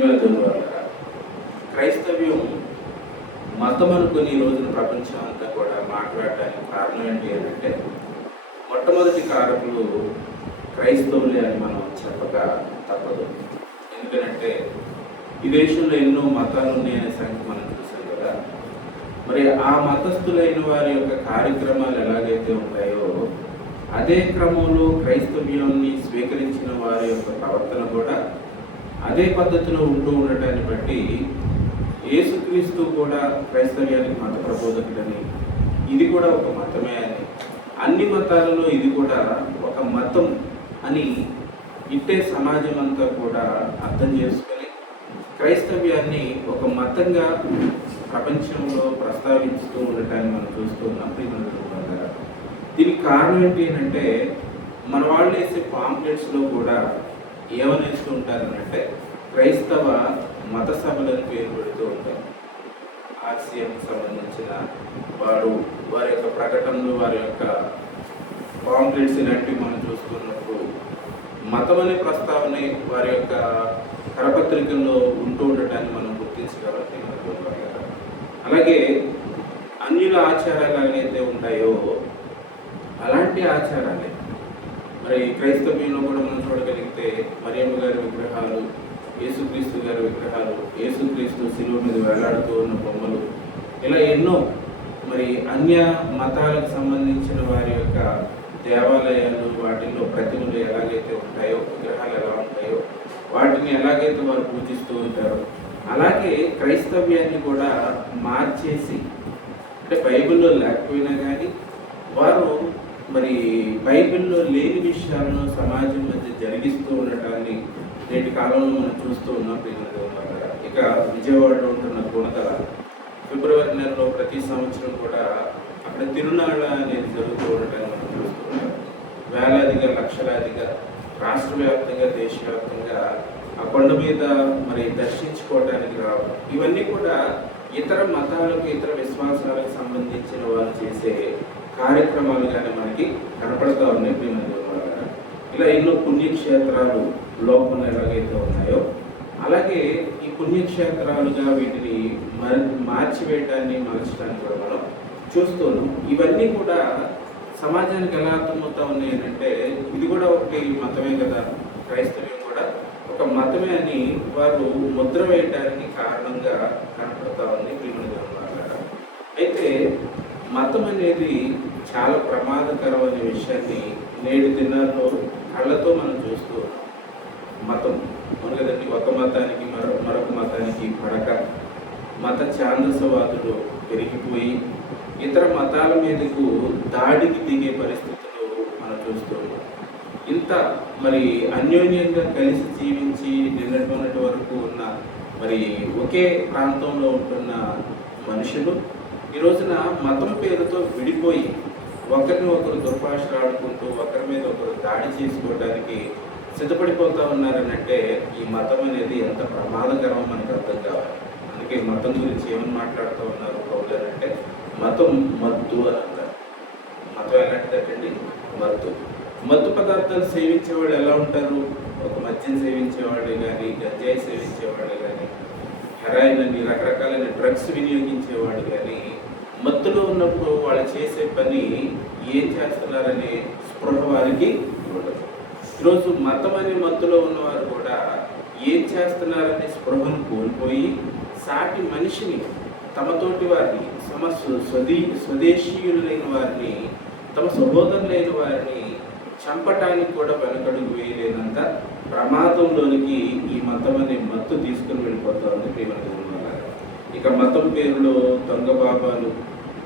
ద్వారా క్రైస్తవ్యం మతం అనుకుని ఈ రోజున ప్రపంచం అంతా కూడా మాట్లాడడానికి కారణం ఏంటి అంటే మొట్టమొదటి కారకులు క్రైస్తవులే అని మనం చెప్పక తప్పదు. ఎందుకంటే ఈ దేశంలో ఎన్నో మతాలు ఉన్నాయనే సంగతి మనం చూసాం కదా. మరి ఆ మతస్థులైన వారి యొక్క కార్యక్రమాలు ఎలాగైతే ఉంటాయో అదే క్రమంలో క్రైస్తవ్యాన్ని స్వీకరించిన వారి యొక్క ప్రవర్తన కూడా అదే పద్ధతిలో ఉంటూ ఉండటాన్ని బట్టి యేసుక్రీస్తు కూడా క్రైస్తవ్యానికి మత ప్రబోధకుడని, ఇది కూడా ఒక మతమే అని, అన్ని మతాలలో ఇది కూడా ఒక మతం అని ఇట్టే సమాజం అంతా కూడా అర్థం చేసుకొని క్రైస్తవ్యాన్ని ఒక మతంగా ప్రపంచంలో ప్రస్తావిస్తూ ఉండటాన్ని మనం చూస్తూ ఉన్నాం. దీనికి కారణం ఏంటి అంటే మన వాళ్ళు వేసే పాంప్లెట్స్లో కూడా ఏమని వేస్తూ ఉంటారనంటే క్రైస్తవ మత సభలను పేరు పెడుతూ ఉంటారు. ఆర్సీఎంకి సంబంధించిన వారి యొక్క ప్రకటనలు, వారి యొక్క పాంప్లెట్స్ ఇలాంటివి మనం చూస్తున్నప్పుడు మతం అనే ప్రస్తావన వారి యొక్క కరపత్రికల్లో ఉంటూ ఉండటాన్ని మనం గుర్తించగలిగితే. అలాగే అన్యుల ఆచారాలు ఏవైతే ఉంటాయో అలాంటి ఆచారాలే మరి క్రైస్తవ్యంలో కూడా మనం చూడగలిగితే మరియమ్మ గారి విగ్రహాలు, యేసుక్రీస్తు గారి విగ్రహాలు, యేసుక్రీస్తు శిలువ మీద వేలాడుతూ ఉన్న బొమ్మలు, ఇలా ఎన్నో మరి అన్య మతాలకు సంబంధించిన వారి యొక్క దేవాలయాలు, వాటిల్లో ప్రతిమలు ఎలాగైతే ఉంటాయో, విగ్రహాలు ఎలా ఉంటాయో వాటిని ఎలాగైతే వారు పూజిస్తూ ఉంటారో అలాగే క్రైస్తవ్యాన్ని కూడా మార్చేసి, అంటే బైబిల్లో లేకపోయినా కానీ వారు మరి బైబిల్లో లేని విషయాలను సమాజం మధ్య జరిగిస్తూ ఉండటాన్ని నేటి కాలంలో మనం చూస్తూ ఉన్నాం. ఇక విజయవాడలో ఉంటున్న గుణదల ఫిబ్రవరి నెలలో ప్రతి సంవత్సరం కూడా అక్కడ తిరునాళ్ళ అనేది జరుగుతూ ఉండటాన్ని మనం చూస్తూ ఉంటాం. వేలాదిగా, లక్షలాదిగా రాష్ట్ర వ్యాప్తంగా, దేశవ్యాప్తంగా ఆ కొండ మీద మరి దర్శించుకోవడానికి రావడం, ఇవన్నీ కూడా ఇతర మతాలకు, ఇతర విశ్వాసాలకు సంబంధించిన వారు చేసే కార్యక్రమాలుగానే మనకి కనపడతా ఉన్నాయి. ఇలా ఎన్నో పుణ్యక్షేత్రాలు లోపల ఎలాగైతే ఉన్నాయో అలాగే ఈ పుణ్యక్షేత్రాలుగా వీటిని మార్చివేయటాన్ని, మలచడాన్ని కూడా మనం చూస్తున్నాం. ఇవన్నీ కూడా సమాజానికి ఎలా అర్థమవుతా ఉన్నాయి అంటే ఇది కూడా ఒకటి మతమే కదా, క్రైస్తవ్యం కూడా ఒక మతమే అని వారు ముద్ర వేయడానికి కారణంగా కనపడతా ఉంది. అయితే మతం అనేది చాలా ప్రమాదకరం అనే విషయాన్ని నేటి దినాల్లో కళ్ళతో మనం చూస్తూ ఉన్నాం. మతం కదండి, ఒక మతానికి మరొక మతానికి పడక మత ఛాందసవాదులు పెరిగిపోయి ఇతర మతాల మీదకు దాడికి దిగే పరిస్థితులు మనం చూస్తూ ఉన్నాం. ఇంత మరి అన్యోన్యంగా కలిసి జీవించి నిన్నటి వరకు ఉన్న మరి ఒకే ప్రాంతంలో ఉంటున్న మనుషులు ఈ రోజున మతం పేరుతో విడిపోయి ఒకరిని ఒకరు దుర్భాషలు ఆడుకుంటూ ఒకరి మీద ఒకరు దాడి చేసుకోవడానికి సిద్ధపడిపోతూ ఉన్నారనంటే ఈ మతం అనేది ఎంత ప్రమాదకరమో మనకు అర్థం కావాలి. అందుకే మతం గురించి ఏమని మాట్లాడుతూ ఉన్నారు పౌలు అంటే మతం మద్దు అని అంటారు. మతం ఎలాంటిదండి? మద్దు. మత్తు పదార్థాలు సేవించేవాళ్ళు ఎలా ఉంటారు? ఒక మద్యం సేవించేవాళ్ళు కానీ, గంజాయి సేవించేవాళ్ళు కానీ, హెరాయిన్ అని రకరకాలైన డ్రగ్స్ వినియోగించేవాళ్ళు కానీ మత్తులో ఉన్నప్పుడు వాళ్ళు చేసే పని ఏం చేస్తున్నారనే స్పృహ వారికి ఉండదు. ఈరోజు మతం అనే మత్తులో ఉన్నవారు కూడా ఏం చేస్తున్నారనే స్పృహను కోల్పోయి సాటి మనిషిని, తమతోటి వారిని, స్వదేశీయులైన వారిని, తమ సహోదరులైన వారిని చంపటానికి కూడా వెనకడుగు వేయలేనంత ప్రమాదంలోనికి ఈ మతం అనే మత్తు తీసుకుని వెళ్ళిపోతుంది ప్రియమైన. ఇక మతం పేరులో దొంగ బాబాలు,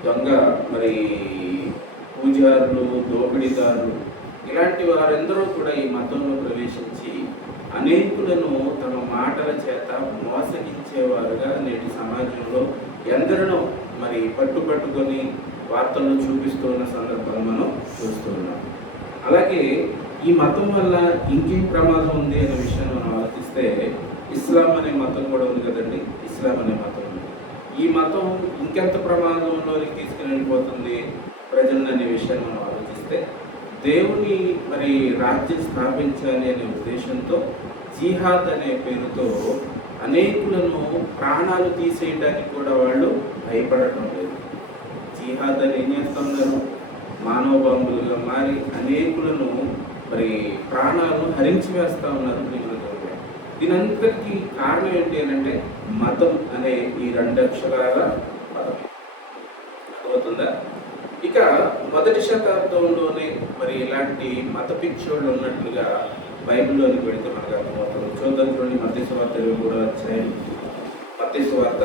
దొంగ మరి పూజారులు, దోపిడీదారులు, ఇలాంటి వారందరూ కూడా ఈ మతంలో ప్రవేశించి అనేకులను తమ మాటల చేత మోసగించేవారుగా నేటి సమాజంలో ఎందరినో మరి పట్టుకొని వార్తలను చూపిస్తూ ఉన్న సందర్భాలు మనం చూస్తున్నాం. అలాగే ఈ మతం వల్ల ఇంకేం ప్రమాదం ఉంది అనే విషయాన్ని మనం ఆలోచిస్తే ఇస్లాం అనే మతం కూడా ఉంది కదండి. ఇస్లాం అనే మతం ఉంది. ఈ మతం ఇంకెంత ప్రమాదంలోకి తీసుకుని వెళ్ళిపోతుంది ప్రజలను అనే విషయాన్ని మనం ఆలోచిస్తే దేవుని మరి రాజ్యం స్థాపించాలి అనే ఉద్దేశంతో జిహాద్ అనే పేరుతో అనేకులను ప్రాణాలు తీసేయడానికి కూడా వాళ్ళు భయపడటం లేదు. జిహాద్ అని ఏం చేస్తా ఉన్నారు? మానవ బాంబులుగా మారి అనేకులను మరి ప్రాణాలను హరించి వేస్తూ ఉన్నారు. దీనంతటికీ కారణం ఏంటి అని అంటే మతం అనే ఈ 2 అక్షరాల పదమే. అర్థమవుతుందా? ఇక మొదటి శతాబ్దంలోనే మరి ఇలాంటి మత పిచ్చోళ్ళు ఉన్నట్లుగా బైబిల్లోనికి వెళితే మనకు అర్థమవుతుంది. చూద్దాం చూడండి, మత్తయి సువార్త 23వ అధ్యాయం, మత్తయి సువార్త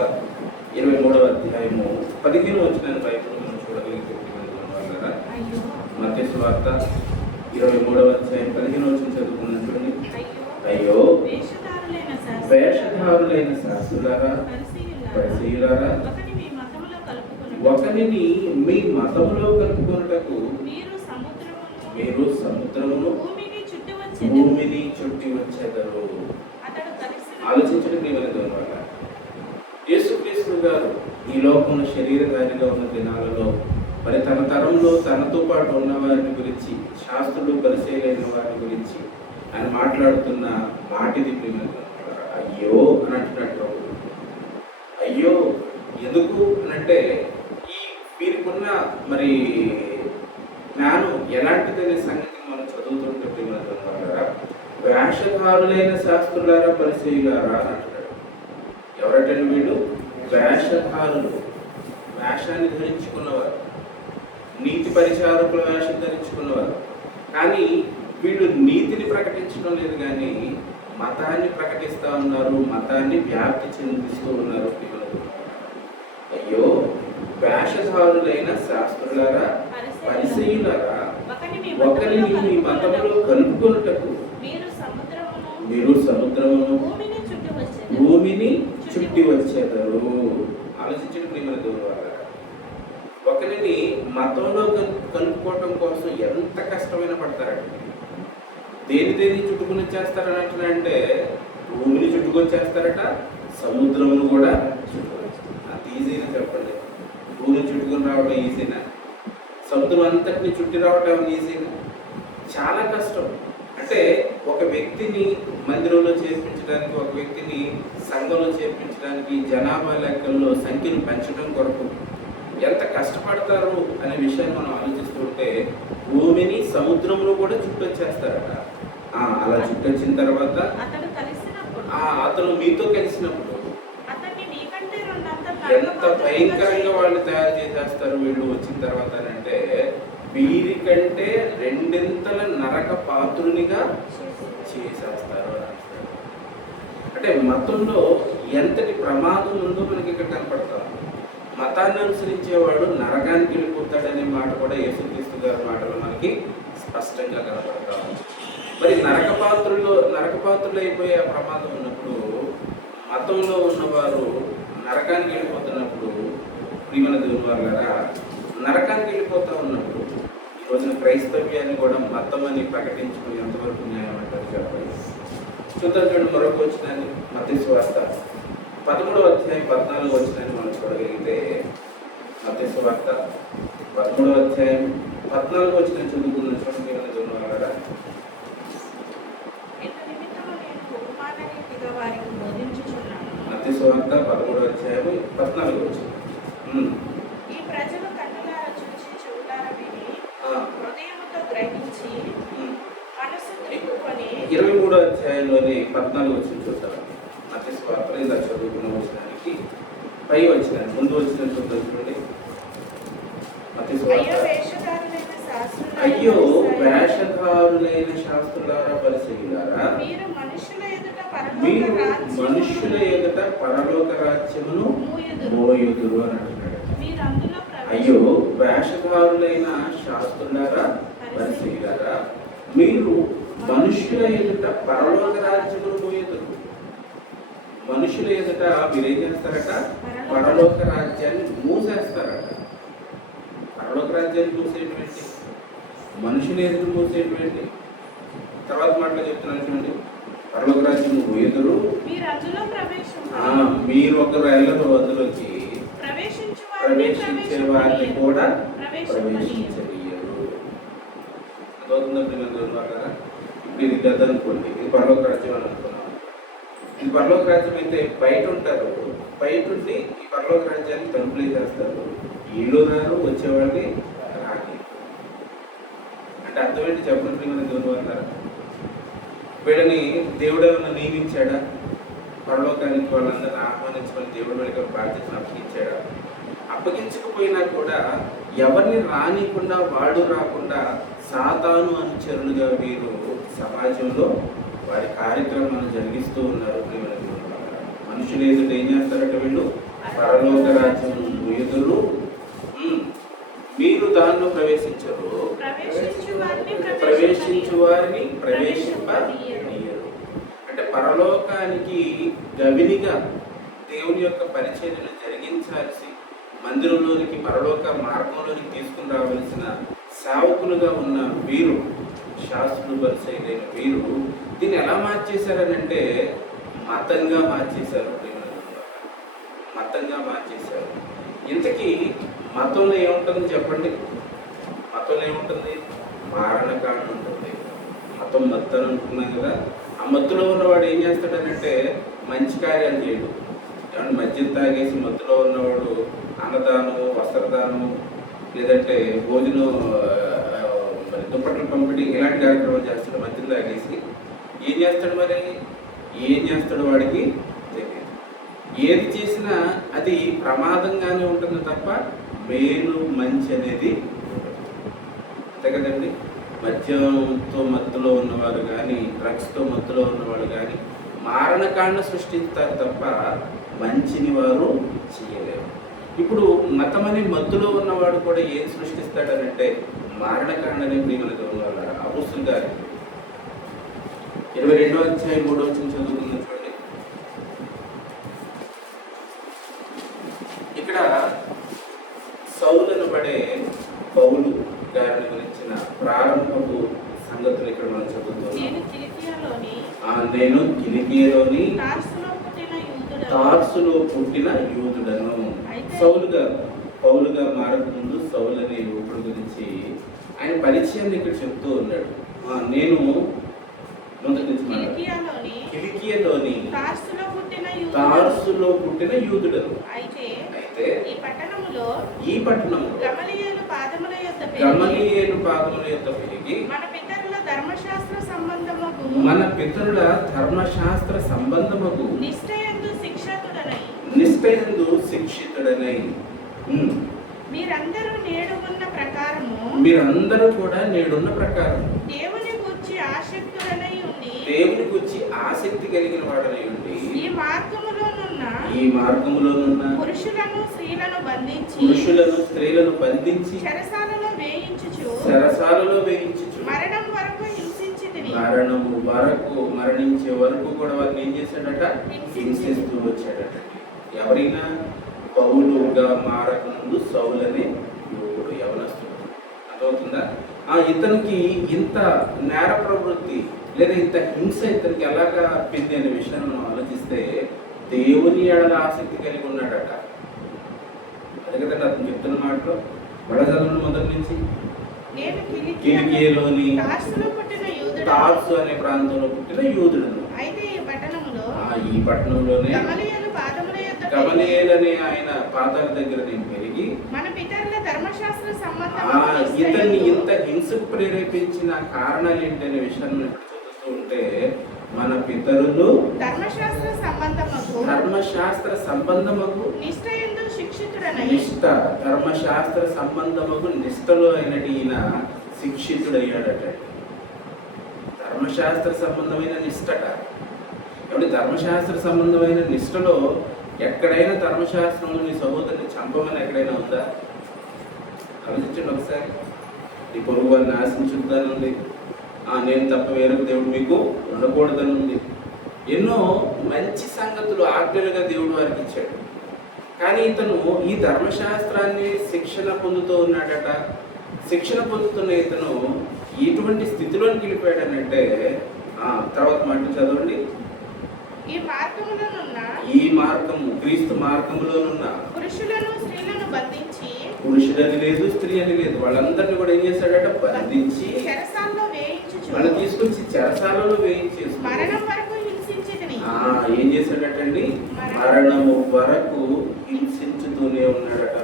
23వ అధ్యాయము 15వ వచనాన్ని బైబిల్ మనం చూడగలిగితే కదా. మత్తయి సువార్త 23వ అధ్యాయం 15వ వచనం చదువుకున్నాం చూడండి. అయ్యో వేషధారులైన శాస్త్రులారా, పరిసయ్యులారా, ఒకరిని మీ మతములో కలుపుకొనుటకు మీరు సముద్రమును భూమిని చుట్టి వచ్చేదరు. ఆలోచించడం ప్రియమైన దేవుని వల్ల యేసుక్రీస్తు గారు ఈ లోకంలో శరీరధారిగా ఉన్న దినాలలో మరి తన తరంలో తనతో పాటు ఉన్న వారిని గురించి, శాస్త్రులు పరిచయలైన వారిని గురించి ఆయన మాట్లాడుతున్న మాటిది ప్రియమైన. అయ్యో అని అంటున్నట్టు. అయ్యో ఎందుకు అనంటే ఈ వీరికున్న మరి జ్ఞానం ఎలాంటిదనే సంగతి మనం చదువుతుంటే ప్రియమైన వేషధారులైన శాస్త్రులారా, పరిచయులారా అని అంటున్నాడు. ఎవరటండి వీళ్ళు? వేషధారులు, వేషాన్ని ధరించుకున్నవారు, నీతి పరిచారకుల వేషం ధరించుకున్నవారు. కానీ వీళ్ళు నీతిని ప్రకటించడం లేదు, కానీ మతాన్ని ప్రకటిస్తూ ఉన్నారు, మతాన్ని వ్యాప్తి చెందిస్తూ ఉన్నారు. అయ్యో వేషధారులైన శాస్త్రులారా, పరిసయ్యులారా, ఒకరిని మీ మతంలో కలుపుకొనుటకు మీరు సముద్రమును భూమిని చుట్టి వచ్చేదరు. ఆలోచించండి ప్రియమైన దేవుని వల్ల ఒకరిని మతంలో కలుపుకోవటం కోసం ఎంత కష్టమైన పడతారండి. దేని చుట్టుకుని వచ్చేస్తారని అంటున్నారంటే భూమిని చుట్టుకొచ్చేస్తారట, సముద్రమును కూడా చుట్టుకొచ్చేస్తారు. అది ఈజీనా చెప్పండి? భూమిని చుట్టుకుని రావడం ఈజీనా? సముద్రం అంతటిని చుట్టి రావడం ఈజీనా? చాలా కష్టం. అంటే ఒక వ్యక్తిని మందిరంలో చేర్పించడానికి, ఒక వ్యక్తిని సంఘంలో చేర్పించడానికి జనాభా లెక్కల్లో సంఖ్యను పెంచడం కొరకు ఎంత కష్టపడతారు అనే విషయాన్ని మనం ఆలోచిస్తుంటే భూమిని సముద్రంలో కూడా చుట్టొచ్చేస్తారట. అలా చుట్టొచ్చిన తర్వాత అతను మీతో కలిసినప్పుడు ఎంత భయంకరంగా వాళ్ళు తయారు చేసేస్తారు వీళ్ళు వచ్చిన తర్వాత అంటే వీరికంటే 2 నరక పాత్రునిగా చేసేస్తారు. అంటే మతంలో ఎంతటి ప్రమాదం ఉందో మనకి ఇక్కడ కనపడతాం. మతాన్ని అనుసరించేవాడు నరకానికి వెళ్ళిపోతాడనే మాట కూడా యేసుక్రీస్తు గారి మాటలు మనకి స్పష్టంగా కనపడతాం. మరి నరకపాత్రులు అయిపోయే ప్రమాదం ఉన్నప్పుడు, మతంలో ఉన్నవారు నరకానికి వెళ్ళిపోతున్నప్పుడు, ప్రియమైన దేవుని వారులారా, నరకానికి వెళ్ళిపోతూ ఉన్నప్పుడు ఈ రోజున క్రైస్తవ్యాన్ని కూడా మతం అని ప్రకటించుకుని ఎంతవరకు న్యాయం అంటారు చెప్పండి? చూద్దాం చూడండి, మరొక వచనాన్ని మత్తయి సువార్త 13వ అధ్యాయం 14వ వచనాన్ని మనం చూడగలిగితే, మత్తయి సువార్త 13వ అధ్యాయం 14వ వచనం చదువుకున్న చూడండి దేవుని వారులారా. మత్తయి సువార్త 13వ అధ్యాయం 14వ వచనం. ఈ ప్రజలు కన్నులారా చూచి, చెవులారా విని, హృదయముతో గ్రహించి, మనసు త్రిప్పుకొని. 23వ అధ్యాయంలోని 14వ వచనం చూద్దాం. మత్తయి సువార్తలో ఇలా చదువుకున్న వచనానికి పై వచనాన్ని ముందు వచ్చిన చూద్దాం చూడండి. మత్తయి సువార్త. అయ్యో వేషధారులైన శాస్త్రులారా, పరిసయ్యులారా, మీరు మనుషుల ఎదుట పరలోక రాజ్యమును మోయుదురు అని అంటున్నాడు. అయ్యో వేషధారులైన శాస్త్రులారా, పరిసయ్యులారా, మీరు మనుషుల ఎదుట పరలోక రాజ్యమును మోయుదురు. మనుషుల ఎదుట మీరేం చేస్తారట? పరలోక రాజ్యాన్ని మూసేస్తారట. పరలోక రాజ్యాన్ని మూసేటువంటి, మనుషులు ఎదురు మూసేటువంటి. తర్వాత మాటలో చెప్తున్నాను చూడండి, పరలోక రాజ్యం ఎదురు మీరు ఒకరు వెళ్ళరు, అందులోకి ప్రవేశించే వారిని కూడా ప్రవేశించలేరు. అదవుతుందండి మన ద్వారా. ఇప్పుడు ఇది గద్దనుకోండి, ఇది పరలోక రాజ్యం అని అనుకున్నాం. ఈ పరలోక రాజ్యం అయితే బయట ఉంటారు, బయట ఉండి ఈ పరలోక రాజ్యాన్ని తలుపులు చేస్తారు. వీళ్ళు రారు, వచ్చేవాళ్ళని రాని. అంటే అర్థం ఏంటి చెప్పండి మన దేవుడు అన్నారు. వీళ్ళని దేవుడు ఏమైనా నియమించాడా? పరలోకానికి వాళ్ళందరినీ ఆహ్వానించమని దేవుడు వీళ్ళకి బాధ్యతను అప్పగించాడా? అప్పగించకపోయినా కూడా ఎవరిని రానికుండా, వాడు రాకుండా సాతాను అనుచరులుగా వీరు సమాజంలో వారి కార్యక్రమాలను జరిగిస్తూ ఉన్నారు. మనుషులు ఎదుట ఏం చేస్తారట వీళ్ళు? పరలోక రాజ్యం ఎదురు మీరు దానిలో ప్రవేశించరు, ప్రవేశించు వారిని ప్రవేశింపనీయరు. అంటే పరలోకానికి గవినిగా దేవుని యొక్క పరిచర్యను జరిగించాల్సి మందిరంలోనికి, పరలోక మార్గంలోనికి తీసుకుని రావాల్సిన సేవకులుగా ఉన్న వీరు, శాస్త్రులు పరిచయులైన వీరు దీన్ని ఎలా మార్చేశారనంటే మతంగా మార్చేశారు. మతంగా మార్చేశారు. ఇంతకీ మతంలో ఏముంటుంది చెప్పండి? మతంలో ఏముంటుంది? మారణకాండ ఉంటుంది. మతం మత్తు అని అనుకున్నాం కదా. ఆ మత్తులో ఉన్నవాడు ఏం చేస్తాడనంటే మంచి కార్యాలు చేయడు. ఏమన్నా మద్యం తాగేసి మత్తులో ఉన్నవాడు అన్నదానం, వస్త్రదానం, లేదంటే భోజనం, దుప్పట్లు పంపిణీ ఇలాంటి కార్యక్రమాలు చేస్తాడు. మద్యం తాగేసి ఏం చేస్తాడు? మరి ఏం చేస్తాడు వాడికి తెలియదు. ఏది చేసినా అది ప్రమాదంగానే ఉంటుంది తప్ప మేలు మంచి అనేది అంతే కదండి. మద్యంతో మత్తులో ఉన్నవారు కానీ, డ్రగ్స్తో మత్తులో ఉన్నవాడు కానీ మారణకాండ సృష్టిస్తారు తప్ప మంచిని వారు చేయలేరు. ఇప్పుడు మతం అనే మత్తులో ఉన్నవాడు కూడా ఏం సృష్టిస్తాడనంటే మారణకాండని ప్రియమలతో ఉన్నవాళ్ళ అపోస్తుల గారు 22వ అధ్యాయం 3వ వచనం చదువుకుందాం చూడండి. ఇక్కడ సౌలు పడే పౌలు గారిని గురించిన ప్రారంభపు సంగతులు ఇక్కడ మనం చదువుతున్నాం. నేను కిలికియలోని తార్సులో పుట్టిన యూదుడను. పౌలుగా మారకముందు సౌలు అనే యువకుడి గురించి ఆయన పరిచయాన్ని ఇక్కడ చెప్తూ ఉన్నాడు. నేను కిలికియలోని తార్సులో పుట్టిన యూదుడను. అయితే ఈ పట్టణంలో గమలీయేలు పాదముల యొద్ద పెరిగి మన పితరుల ధర్మశాస్త్ర సంబంధముకు నిష్ఠయందు శిక్షితుడనై మీరందరూ కూడా నేడున్న ప్రకారం దేవుని గురించి ఆసక్తి కలిగిన వాడనై ఉండి ఈ మార్గములోనున్న పురుషులను స్త్రీలను బంధించి చెరసాలలో వేయించుచు మరణించే వరకు కూడా వారిని ఏం చేశాడట? హింసిస్తూ వచ్చాడట. ఎవరైనా పౌలుగా మారకముందు సౌలనే యువకుడు, యవనస్తుడు. అర్థమవుతుందా? ఇతనికి ఇంత నేర ప్రవృత్తి లేదా ఇంత హింస ఇతనికి ఎలాగా అప్పింది అనే విషయాన్ని మనం ఆలోచిస్తే దేవుని ఎడల ఆసక్తి కలిగి ఉన్నాడట. అదే కదండి అతను చెప్తున్న మాటలో బడజలను మొదటి నుంచి కిలికియలోని తార్సు అనే ప్రాంతంలో పుట్టిన యూదుడను. ఈ పట్టణంలోనే గమలీయేలు అనే ఆయన పాదాల దగ్గర నేను పెరిగి ఇతన్ని ఇంత హింసకు ప్రేరేపించిన కారణాలు ఏంటనే విషయాన్ని మనం చూస్తూ ఉంటే మన పితరులు ధర్మశాస్త్ర సంబంధమకు ధర్మశాస్త్ర సంబంధముకు నిష్టలో అయినటి ఈయన శిక్షితుడయ్యాడట. ధర్మశాస్త్ర సంబంధమైన నిష్టట. కాబట్టి ధర్మశాస్త్ర సంబంధమైన నిష్టలో ఎక్కడైనా ధర్మశాస్త్రంలో నీ సహోదరుని చంపమని ఎక్కడైనా ఉందా? ఆలోచించండి ఒకసారి. నీ పొరుగు వారిని ఆశించుద్దని ఉంది, నేను తప్ప వేరొక దేవుడు మీకు ఉండకూడదని ఉంది. ఎన్నో మంచి సంగతులు ఆజ్ఞలుగా దేవుడు వారికి ఇచ్చాడు. కానీ ఇతను ఈ ధర్మశాస్త్రాన్ని శిక్షణ పొందుతూ ఉన్నాడట. శిక్షణ పొందుతున్న ఇతను ఎటువంటి స్థితిలోకి వెళ్ళిపోయాడనంటే తర్వాత మాట చదవండి. ఈ మార్గము క్రీస్తు మార్గంలోనున్న పురుషులని లేదు, స్త్రీ అని లేదు, వాళ్ళందరినీ కూడా ఏం చేశాడట? బంధించి వాళ్ళని తీసుకొచ్చి చెరసాలలో వేయించేసి ఏం చేశాడటండి? మరణము వరకు హింసించుతూనే ఉన్నాడట.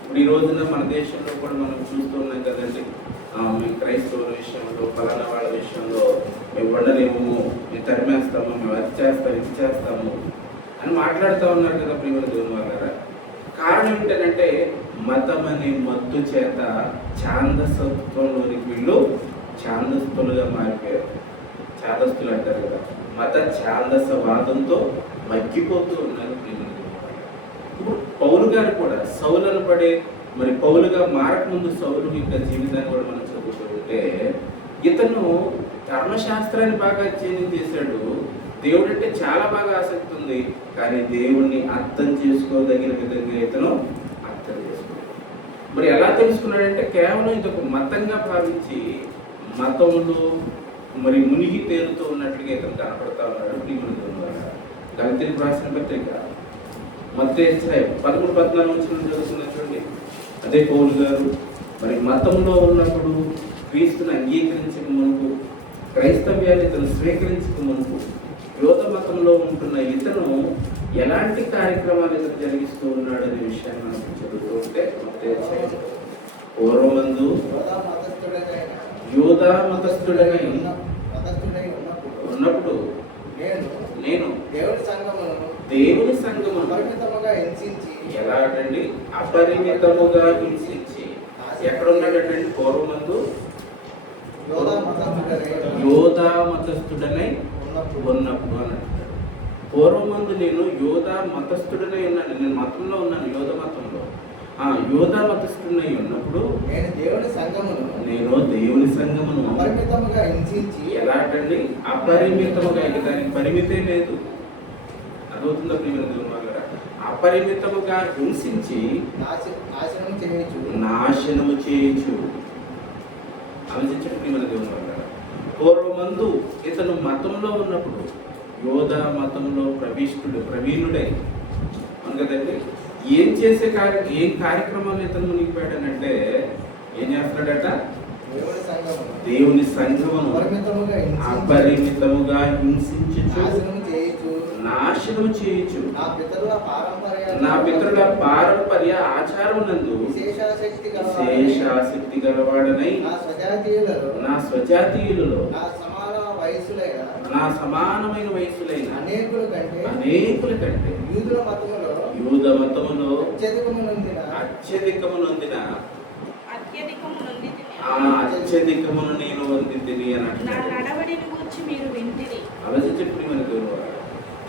ఇప్పుడు ఈ రోజున మన దేశంలో కూడా మనం చూస్తున్నాం కదండి. మేము క్రైస్తవుల విషయంలో, ఫలానా వాళ్ళ విషయంలో మేము ఉండలేము, మేము తరిమేస్తాము, మేము అది చేస్తాము, ఇది చేస్తాము అని మాట్లాడుతూ ఉన్నారు కదా ప్రియమైన దేవుని వాళ్ళారా. కారణం ఏంటంటే మతం అనే మత్తు చేత ఛాందసత్వంలోనికి వీళ్ళు ఛాందస్తులుగా మారిపోయారు. ఛాందస్తులు అంటారు కదా, మత ఛాందసవాదంతో మగ్గిపోతూ ఉన్నారు ప్రియమైన దేవుని వాళ్ళారా. ఇప్పుడు పౌలు గారు కూడా సౌలను పడే మరి పౌలుగా మారకముందు సౌలు యొక్క జీవితాన్ని కూడా మనం చదువుతూ ఉంటే ఇతను ధర్మశాస్త్రాన్ని బాగా అధ్యయనం చేశాడు. దేవుడు అంటే చాలా బాగా ఆసక్తి ఉంది, కానీ దేవుణ్ణి అర్థం చేసుకోదగిన విధంగా ఇతను అర్థం చేసుకున్నాడు. మరి ఎలా తెలుసుకున్నాడంటే కేవలం ఇదొక మతంగా భావించి మతంలో మరి మునిగి తేలుతూ ఉన్నట్లుగా ఇతను కనపడతా ఉన్నాడు. గలతీయులకు రాసిన పత్రిక మత్తయి 13-14 చదువుతున్నా చూడండి. అదే పౌలు గారు మరి మతంలో ఉన్నప్పుడు క్రీస్తుని అంగీకరించక మునుపు, క్రైస్తవ్యాన్ని ఇతను స్వీకరించక మునుపు, యోధ మతంలో ఉంటున్న ఇతను ఎలాంటి కార్యక్రమాలు ఇతను జరిగిస్తూ ఉన్నాడు అనే విషయాన్ని మనం చదువుతూ ఉంటే పూర్వమందు యోధా మతస్థుడై ఉన్నప్పుడు నేను దేవుని సంఘమును ఎలాగండి అపరిమితముగా హింసించి ఎక్కడ ఉన్నాడటండి? పూర్వమందు యోధా మతస్థుడనై ఉన్నప్పుడు అని అంటాడు. పూర్వమందు నేను యోధా మతస్థుడనై ఉన్నాను, నేను మతంలో ఉన్నాను, యోధ మతంలో. యోధా మతస్థుడనై ఉన్నప్పుడు నేను దేవుని సంఘమును ఎలాగండి అపరిమితముగా, ఇక దానికి పరిమితే లేదు. అదవుతుందా ప్రియమైన దేవుని వాళ్ళారా? అపరిమితముగా హింసించి నాశనము చేయుచు ఆలోచించండి ప్రియమైన దేవుని వాళ్ళారా. పూర్వమందు ఇతను మతంలో ఉన్నప్పుడు యోధా మతంలో ప్రవీణుడై అవును కదండి. ఏం కార్యక్రమాలు ఇతను మునిగిపోయాడనంటే ఏం చేస్తున్నాడట? దేవుని సంఘమును అపరిమితముగా హింసించుచు నాశనము చేయుచు నా పితరుల పారంపర్య ఆచారం నందు విశేషాసక్తి గలవాడనై నా స్వజాతీయులలో నా సమానమైన వయసులైన అనేకుల కంటే యూద మతములో అత్యధికమును నేను వందితిని అని ఆలోచించి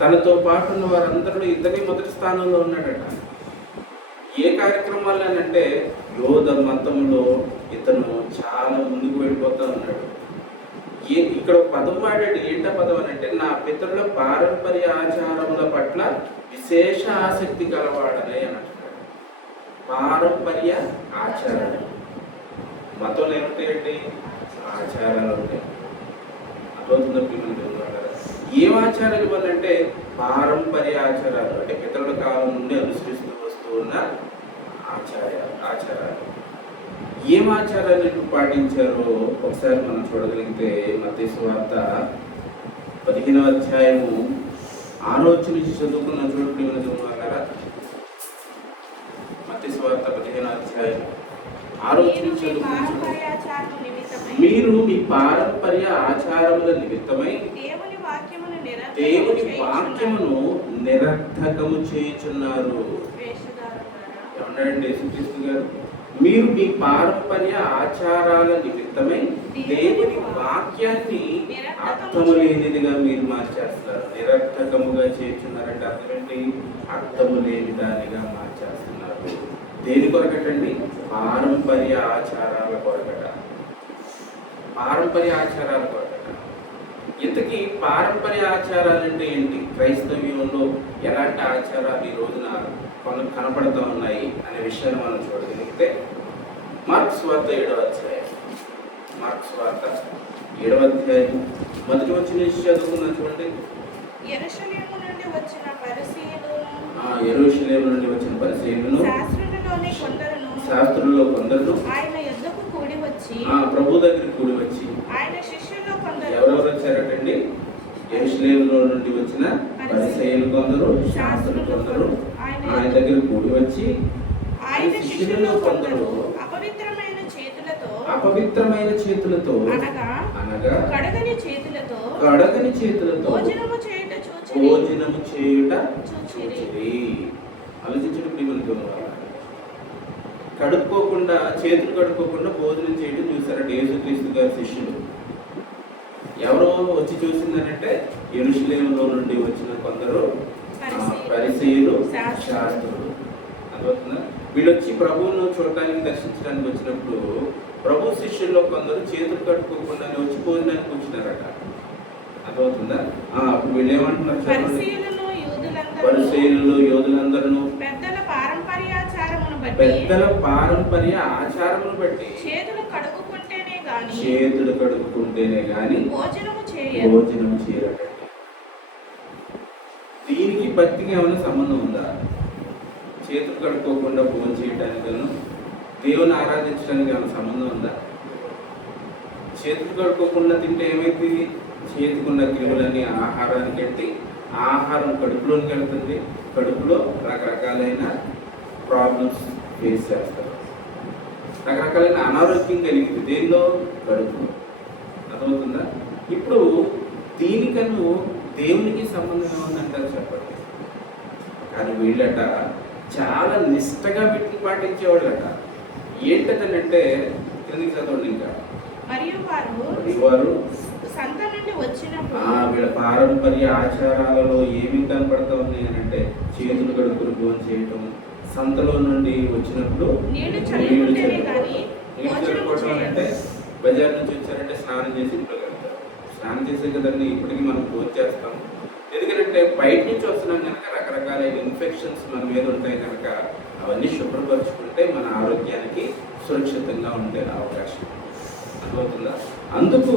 తనతో పాటు ఉన్న వారందరూ ఇద్దరి మొదటి స్థానంలో ఉన్నాడట. ఏ కార్యక్రమాలు అంటే యోధ మతంలో ఇతను చాలా ముందుకు వెళ్ళిపోతూ ఉన్నాడు. ఇక్కడ పదం వాడాడు. ఏంటా పదం అని అంటే నా పితరుల పారంపర్య ఆచారముల పట్ల విశేష ఆసక్తి గలవాడనే అని అంటాడు. పారంపర్య ఆచారాలు మతంలో ఏమిటాయండి? ఆచారాలు ఉంటాయి. అర్థమవుతుందా ప్రియమైన దేవుని వాళ్ళారా? ఏం ఆచారాలు ఇవ్వాలంటే పారంపర్య ఆచారాలు, అంటే పితరుల కాలం నుండి అనుసరిస్తూ వస్తూ ఉన్న ఆచారాలు. ఏం ఆచారాలు పాటించారో ఒకసారి మనం చూడగలిగితే మత్తయి సువార్త 15వ అధ్యాయము 6వ వచనం నుంచి చదువుకున్న చూడండి మన దేవుని వాళ్ళారా. మత్తయి సువార్త 15వ అధ్యాయం 6వ వచనం చదువుకున్న మీరు మీ పారంపర్య ఆచారముల నిమిత్తమై దేవుని వాక్యమును నిరర్థకము చేయుచున్నారు. ఏమన్నాడండి యేసుక్రీస్తు గారు? మీరు మీ పారంపర్య ఆచారాల నిమిత్తమై దేవుని వాక్యాన్ని అర్థము లేనిదిగా మీరు మార్చేస్తారు. నిరర్థకముగా చేస్తున్నారంటే అర్థం ఏంటి? అర్థము లేని దానిగా మార్చేస్తున్నారు. దేని కొరకటండి? పారంపర్య ఆచారాల కొరకట. పారంపర్య ఆచారాల కొరకట. ఇంతకీ పారంపర్య ఆచారాలు అంటే ఏంటి? క్రైస్తవ్యంలో ఎలాంటి ఆచారాలు ఈ రోజున కనపడుతూ ఉన్నాయి అనే విషయాన్ని మనం చూడగలిగితే మార్క్స్ వార్త 7వ అధ్యాయం. మార్క్స్ వార్త 7వ అధ్యాయం మొదటి వచ్చిన చదువుకున్నా చూడండి. యెరూషలేము నుండి వచ్చిన పరిసయ్యులను శాస్త్రులలో కొందరు ఆయన యొద్దకు కూడి వచ్చి ప్రభు దగ్గరికి కూడి వచ్చి ఆయన శిష్యుల్లో కొందరు ఎవరెవరు వచ్చారటండి? యెరూషలేములో నుండి వచ్చిన పరిసయ్యులు కొందరు, శాస్త్రులు కొందరు ఆయన దగ్గర కూడి వచ్చి ఆయన శిష్యులలో కొందరు అపవిత్రమైన చేతులతో అనగా కడగని చేతులతో భోజనము చేయుట చూచిరి. ఆలోచించడం ప్రియమైన కడుక్కోకుండా, చేతులు కడుక్కోకుండా భోజనం చేయడం చూసారంటే యేసుక్రీస్తు గారి శిష్యులు. ఎవరో వచ్చి చూసిందనంటే యెరూషలేములో నుండి వచ్చిన కొందరు పరిసయ్యులు, శాస్త్రులు. అర్థమవుతుందా? వీళ్ళు వచ్చి ప్రభువును చూడటానికి, దర్శించడానికి వచ్చినప్పుడు ప్రభు శిష్యుల్లో కొందరు చేతులు కట్టుకోకుండా వచ్చి భోజనానికి వచ్చినారట. అర్థమవుతుందా? అప్పుడు వీళ్ళు ఏమంటున్నారు? పరిసయ్యులు యోధులందరూ పెద్దల పారంపర్య ఆచారమును బట్టి చేతులు కడుక్కుంటేనే గాని భోజనము చేయరట. దీనికి భక్తికి ఏమైనా సంబంధం ఉందా? చేతులు కడుక్కోకుండా భోజనం చేయడానికి, దేవుని ఆరాధించడానికి ఏమైనా సంబంధం ఉందా? చేతులు కడుక్కోకుండా తింటే ఏమైంది? చేతికున్న క్రిములన్నీ ఆహారానికి ఎట్టి ఆహారం కడుపులోనికి వెళ్తుంది. కడుపులో రకరకాలైన ప్రాబ్లమ్స్ ఫేస్ చేస్తారు. రకరకాలైన అనారోగ్యం కలిగింది దేనిలో? కడుపులో. అర్థమవుతుందా? ఇప్పుడు దీనికను దేవునికి సంబంధం ఏముందంటారు చెప్పండి. కానీ వీళ్ళట చాలా నిష్టగా వీటిని పాటించేవాళ్ళట. ఏంటంటే క్రిందికి చదవండి. ఇంకా వారు వీళ్ళ పారంపర్య ఆచారాలలో ఏమి కనపడతా ఉన్నాయి అని అంటే చేతులు కడుక్కుని భోజనం చేయటం, సంతలో నుండి వచ్చినప్పుడు నీళ్లు చల్లుకోవడం అంటే బజార్ నుంచి వచ్చారంటే స్నానం చేసి ఇంట్లో వెళ్తారు. స్నానం చేసే కదండి ఇప్పటికీ మనం భోజనం చేస్తాం. ఎందుకంటే బయట నుంచి వస్తున్నాం కనుక రకరకాలైన ఇన్ఫెక్షన్స్ మన మీద ఉంటాయి కనుక అవన్నీ శుభ్రపరచుకుంటే మన ఆరోగ్యానికి సురక్షితంగా ఉండే అవకాశం. అర్థమవుతుందా? అందుకు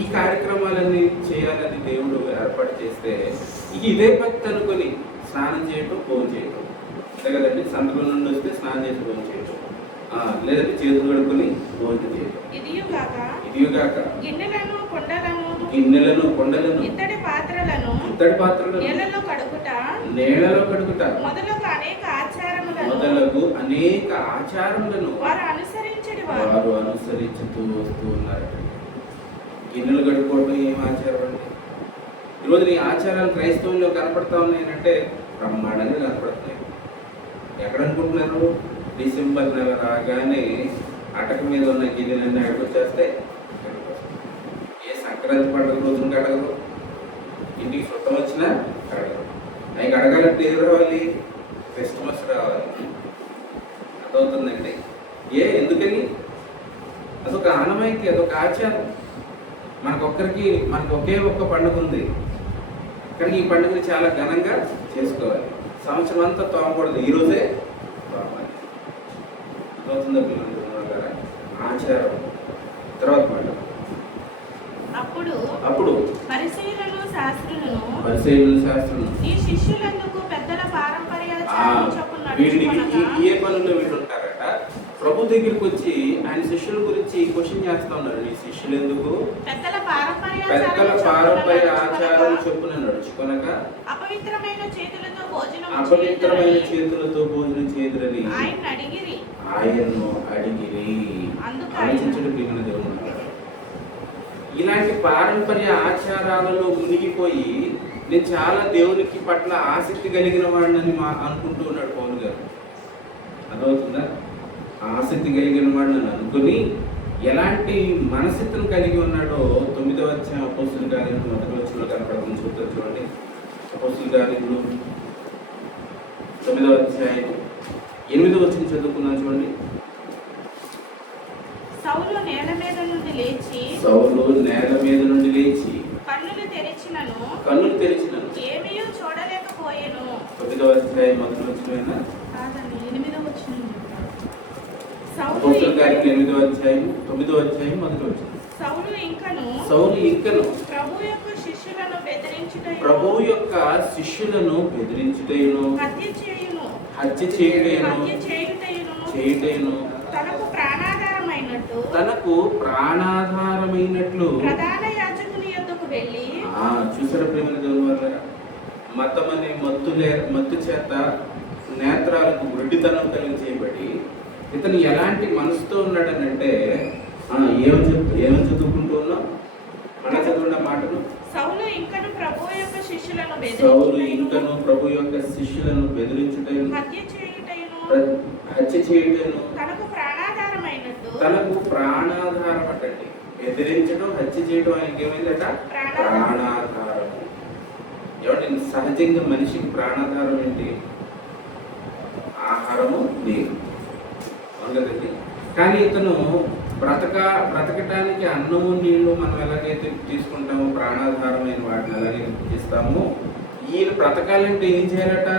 ఈ కార్యక్రమాలన్నీ చేయాలని దేవుడు ఏర్పాటు చేస్తే ఇదే భక్తి అనుకొని స్నానం చేయటం, భోజనం చేయటం. అంతే కదండి. సంతలో నుండి వస్తే స్నానం చేసి భోజనం చేయటం, లేదంటే చేతులు కడుక్కొని భోజనం చేయటం. ఇదిగాక గిన్నెలను, కొండలను, ఇత్తడి పాత్రలను నేలలో కడుగుట మొదలగు అనేక ఆచారములను వారు అనుసరించుతూ వస్తూ ఉన్నారు. గిన్నెలు కడుక్కోవడం ఏం ఆచారం అండి? ఈరోజు ఈ ఆచారాలు క్రైస్తవుల్లో కనపడతా ఉన్నాయంటే బ్రహ్మాండంగా కనపడుతున్నాయి. ఎక్కడ అనుకుంటున్నారు? డిసెంబర్ నెల రాగానే అటక మీద ఉన్న గిన్నెలన్నీ అడుగుచేస్తాయి. ఏ సంక్రాంతి పండుగ రోజున కడగరు, ఇంటికి చుట్టం వచ్చినా కడగరు. అవి కడగాలంటే ఏది రావాలి? క్రిస్మస్ రావాలి. అర్థమవుతుందండి. ఎందుకని? అదొక ఆనవాయితీ, అదొక ఆచారం. మనకు ఒకే ఒక్క పండుగ ఉంది కానీ ఈ పండుగని చాలా ఘనంగా చేసుకోవాలి. సంవత్సరం అంతా తోమకూడదు, ఈరోజే తోమాలి. అర్థమవుతుందా పిల్లలు? ఆచారం. తర్వాత మాట అప్పుడు పరిసయ్యులను శాస్త్రులను ఈ శిష్యులందుకు పెద్దల పారంపర్య ఏ పనుల్లో వీళ్ళు ఉంటారట. ప్రభు దగ్గరికి వచ్చి ఆయన శిష్యుల గురించి క్వశ్చన్ చేస్తా ఉన్నారు. ఈ శిష్యులు ఎందుకు పెద్దల పారంపర్య ఆచారం చెప్పున నడుచుకొనక అపవిత్రమైన చేతులతో భోజనం చేదురని ఆయన్ను అడిగిరి. ఆలోచించడం ప్రియమైన దేవుడు. ఇలాంటి పారంపర్య ఆచారాలలో మునిగిపోయి నేను చాలా దేవునికి పట్ల ఆసక్తి కలిగిన వాడిని అనుకుంటూ ఉన్నాడు పౌలు గారు. అర్థమవుతుందా? ఆసక్తి కలిగిన వాడిని అనుకుని ఎలాంటి మనసిత్తును కలిగి ఉన్నాడో 9వ అధ్యాయం అపోస్తుల కార్యములు 1వ వచనంలో కనపడుతుంది. చూడండి. అపోస్తుల కార్యములు 9వ అధ్యాయం 8వ వచనం చదువుకున్నాం. చూడండి. సౌలు నేల మీద నుండి లేచి కన్నులు తెరిచినను ఏమీయూ చూడలేకపోయెను. 9వ అధ్యాయం 1వ వచనమేనా? కాదండి, 8వ వచనం. అపోస్తుల కార్యములు 8వ అధ్యాయం 9వ అధ్యాయం 1వ వచనం. సౌలు ఇంకను ప్రభువు యొక్క శిష్యులను బెదిరించుటయును హత్య చేయుటయును తనకు ప్రాణాధారమైనట్లు ప్రధాన యాజకుని యొద్దకు వెళ్ళి చూసారా ప్రేమ దేవుని వల్ల మతం అనే మత్తు చేత నేత్రాలకు గుడ్డితనం కలిగించేయబడి ఇతను ఎలాంటి మనసుతో ఉన్నాడనంటే ఏమని చదువుకుంటూ ఉన్నాం మన చదువున్న మాటను సౌలు ఇంకను ప్రభు యొక్క శిష్యులను బెదిరించుటయు హత్య చేయుటయును తనకు ప్రాణాధారమైనట్టు తనకు ప్రాణాధారం అటండి. బెదిరించడం హత్య చేయడం ఆయనకి ఏమైందట? ప్రాణాధారం. ఏమంటే సహజంగా మనిషికి ప్రాణాధారం ఏంటి? ఆహారము నీరు, అవును కదండి. కానీ ఇతను బ్రతకటానికి అన్నము నీళ్లు మనం ఎలాగైతే తీసుకుంటామో ప్రాణాధారమైన వాటిని ఎలాగైతే తీస్తామో ఈయన బ్రతకాలంటే ఏం చేయాలట?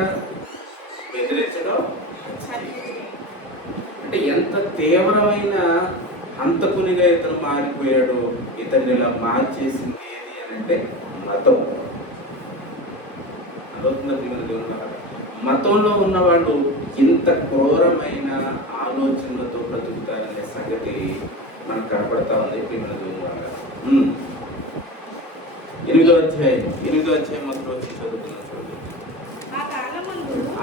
బెదిరించడం. అంటే ఎంత తీవ్రమైన హంతకునిగా ఇతను మారిపోయాడు. ఇతన్ని ఇలా మార్చేసింది ఏది అని అంటే మతం. మతంలో ఉన్నవాళ్ళు ఇంత క్రూరమైన ఆలోచనలతో బ్రతుకుతారనే సంగతి మనకు కనపడతా ఉంది. ప్రియమైన దేవుని వల్ల 8వ అధ్యాయం మొదలు వచ్చి చదువుతున్నాం చూడండి.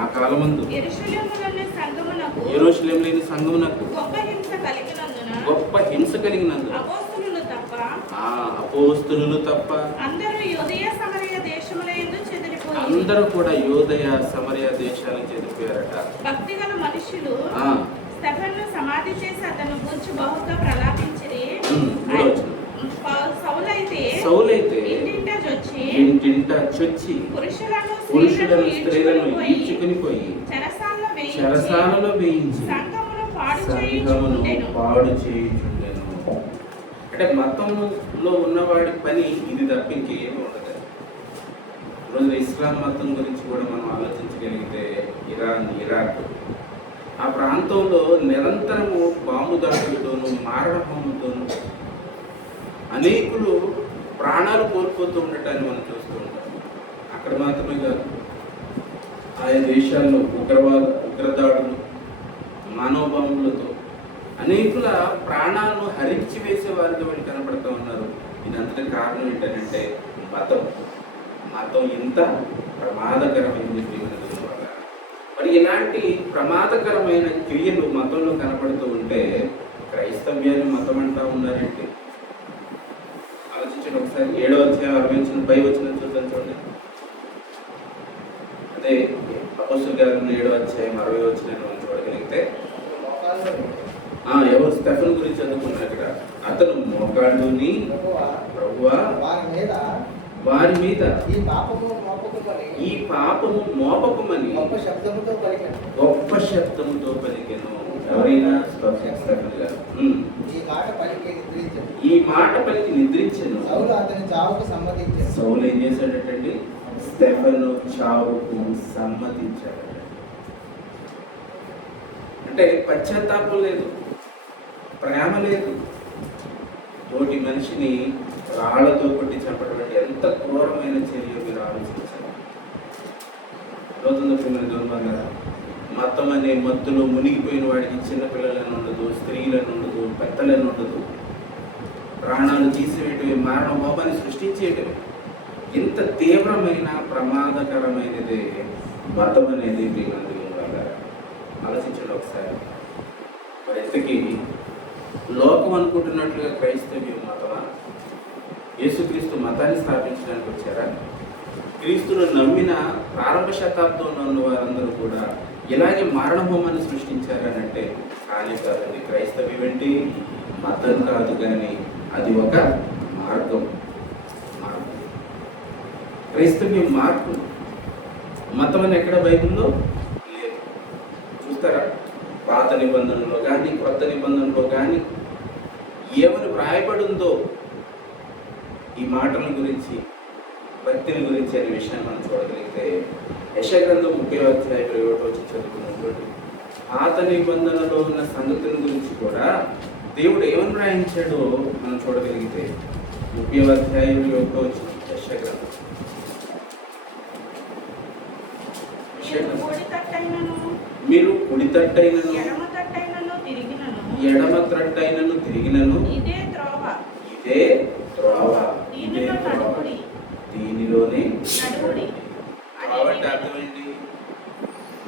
ఆ కాలమందు యెరూషలేములోని సంఘమునకు గొప్ప హింస కలిగినందున అపోస్తలులు తప్ప అందరూ కూడా యోదయ సమరయ దేశాలకు చెదిరిపోయారట. భక్తిగల మనుషులు స్టెఫెనును సమాధి చేసి అతను గురించి బహుగా ప్రలాపించిరి. సౌలైతే ఇంటింట చొచ్చి పురుషులను స్త్రీలను ఈడ్చుకుని పోయి చెరసాలలో వేయించి సంఘమును పాడు చేయుచుండెను. అంటే మతంలో ఉన్నవాడి పని ఇది తప్ప ఇంకేమీ ఉండదు. రోజు ఇస్లాం మతం గురించి కూడా మనం ఆలోచించగలిగితే ఇరాక్ ఆ ప్రాంతంలో నిరంతరము బాంబు దాడులతోనూ మారణహోమంతోనూ అనేకులు ప్రాణాలు కోల్పోతూ ఉండటాన్ని మనం చూస్తూ ఉంటాం. అక్కడ మాత్రమే కాదు, ఆయా దేశాల్లో ఉగ్రదాడులు మానవ బాంబులతో అనేకుల ప్రాణాలను హరించి వేసే వారిగా వీళ్ళు కనపడుతూ ఉన్నారు. ఇదంతా కారణం ఏంటంటే మతం ఎంత ప్రమాదకరమైంది. మరి ఇలాంటి ప్రమాదకరమైన క్రియలు మతంలో కనపడుతూ ఉంటే క్రైస్తవ్యాన్ని మతం అంటా ఉన్నారంటే ఆలోచించండి ఒకసారి. 7వ అధ్యాయం 60 వచనం చూడండి. అదే అపోస్తలుల కార్యములు 7వ అధ్యాయం 60 వచనం మనం చూడగలిగితే ఎవరు స్టెఫెను గురించి చదువుకున్నారు ఇక్కడ. అతను మోకాళ్ళుని ప్రభువా వారి మీద ఈ పాపము మోపకమని గొప్ప శబ్దముతో పలికెను. ఎవరైనా స్టెఫెను గారు ఈ మాట పలికి నిద్రించెను. సౌలు ఏం చేశాడటండి? స్టెఫెను చావుకు సమ్మతించాడు. అంటే పశ్చాత్తాపం లేదు, ప్రేమ లేదు. తోటి మనిషిని రాళ్లతో కొట్టి చంపడం ఎంత క్రూరమైన చర్య మీరు ఆలోచించారు. మతం అనే మత్తులో మునిగిపోయిన వాడికి చిన్నపిల్లలను ఉండదు, స్త్రీలను ఉండదు, పెద్దలను ఉండదు. ప్రాణాలు తీసివేయటమే, మారణ హోమాన్ని సృష్టించేయటమే. ఇంత తీవ్రమైన ప్రమాదకరమైనదే మతం అనేది. ఆలోచించండి ఒకసారి. మరి ఇంతకీ లోకం అనుకుంటున్నట్లుగా క్రైస్తవ్యం మతమా? యేసుక్రీస్తు మతాన్ని స్థాపించడానికి వచ్చారా? క్రీస్తును నమ్మిన ప్రారంభ శతాబ్దంలో ఉన్న వారందరూ కూడా ఇలాగే మరణహోమాన్ని సృష్టించారని అంటే కానీ కాదండి. క్రైస్తవ్యం ఏంటి? మతం కాదు, కానీ అది ఒక మార్గం. క్రైస్తవ్యం మార్పు. మతం అని ఎక్కడ బైబిల్లో లేదు. చూస్తారా? పాత నిబంధనలో కానీ కొత్త నిబంధనలో కానీ ఏమని వ్రాయబడిందో ఈ మాటల గురించి, భక్తిని గురించి అనే విషయాన్ని మనం చూడగలిగితే యెషయా గ్రంథం 30వ అధ్యాయం 21 వచ్చి చదువుకున్నటువంటి పాత నిబంధనలో ఉన్న సంగతుల గురించి కూడా దేవుడు ఏమని వ్రాయించాడో మనం చూడగలిగితే 30వ అధ్యాయం 21 వచ్చి యెషయా గ్రంథం. మీరు కుడి తట్టైనను ఎడమ తట్టైనను తిరిగినను ఇదే త్రోవ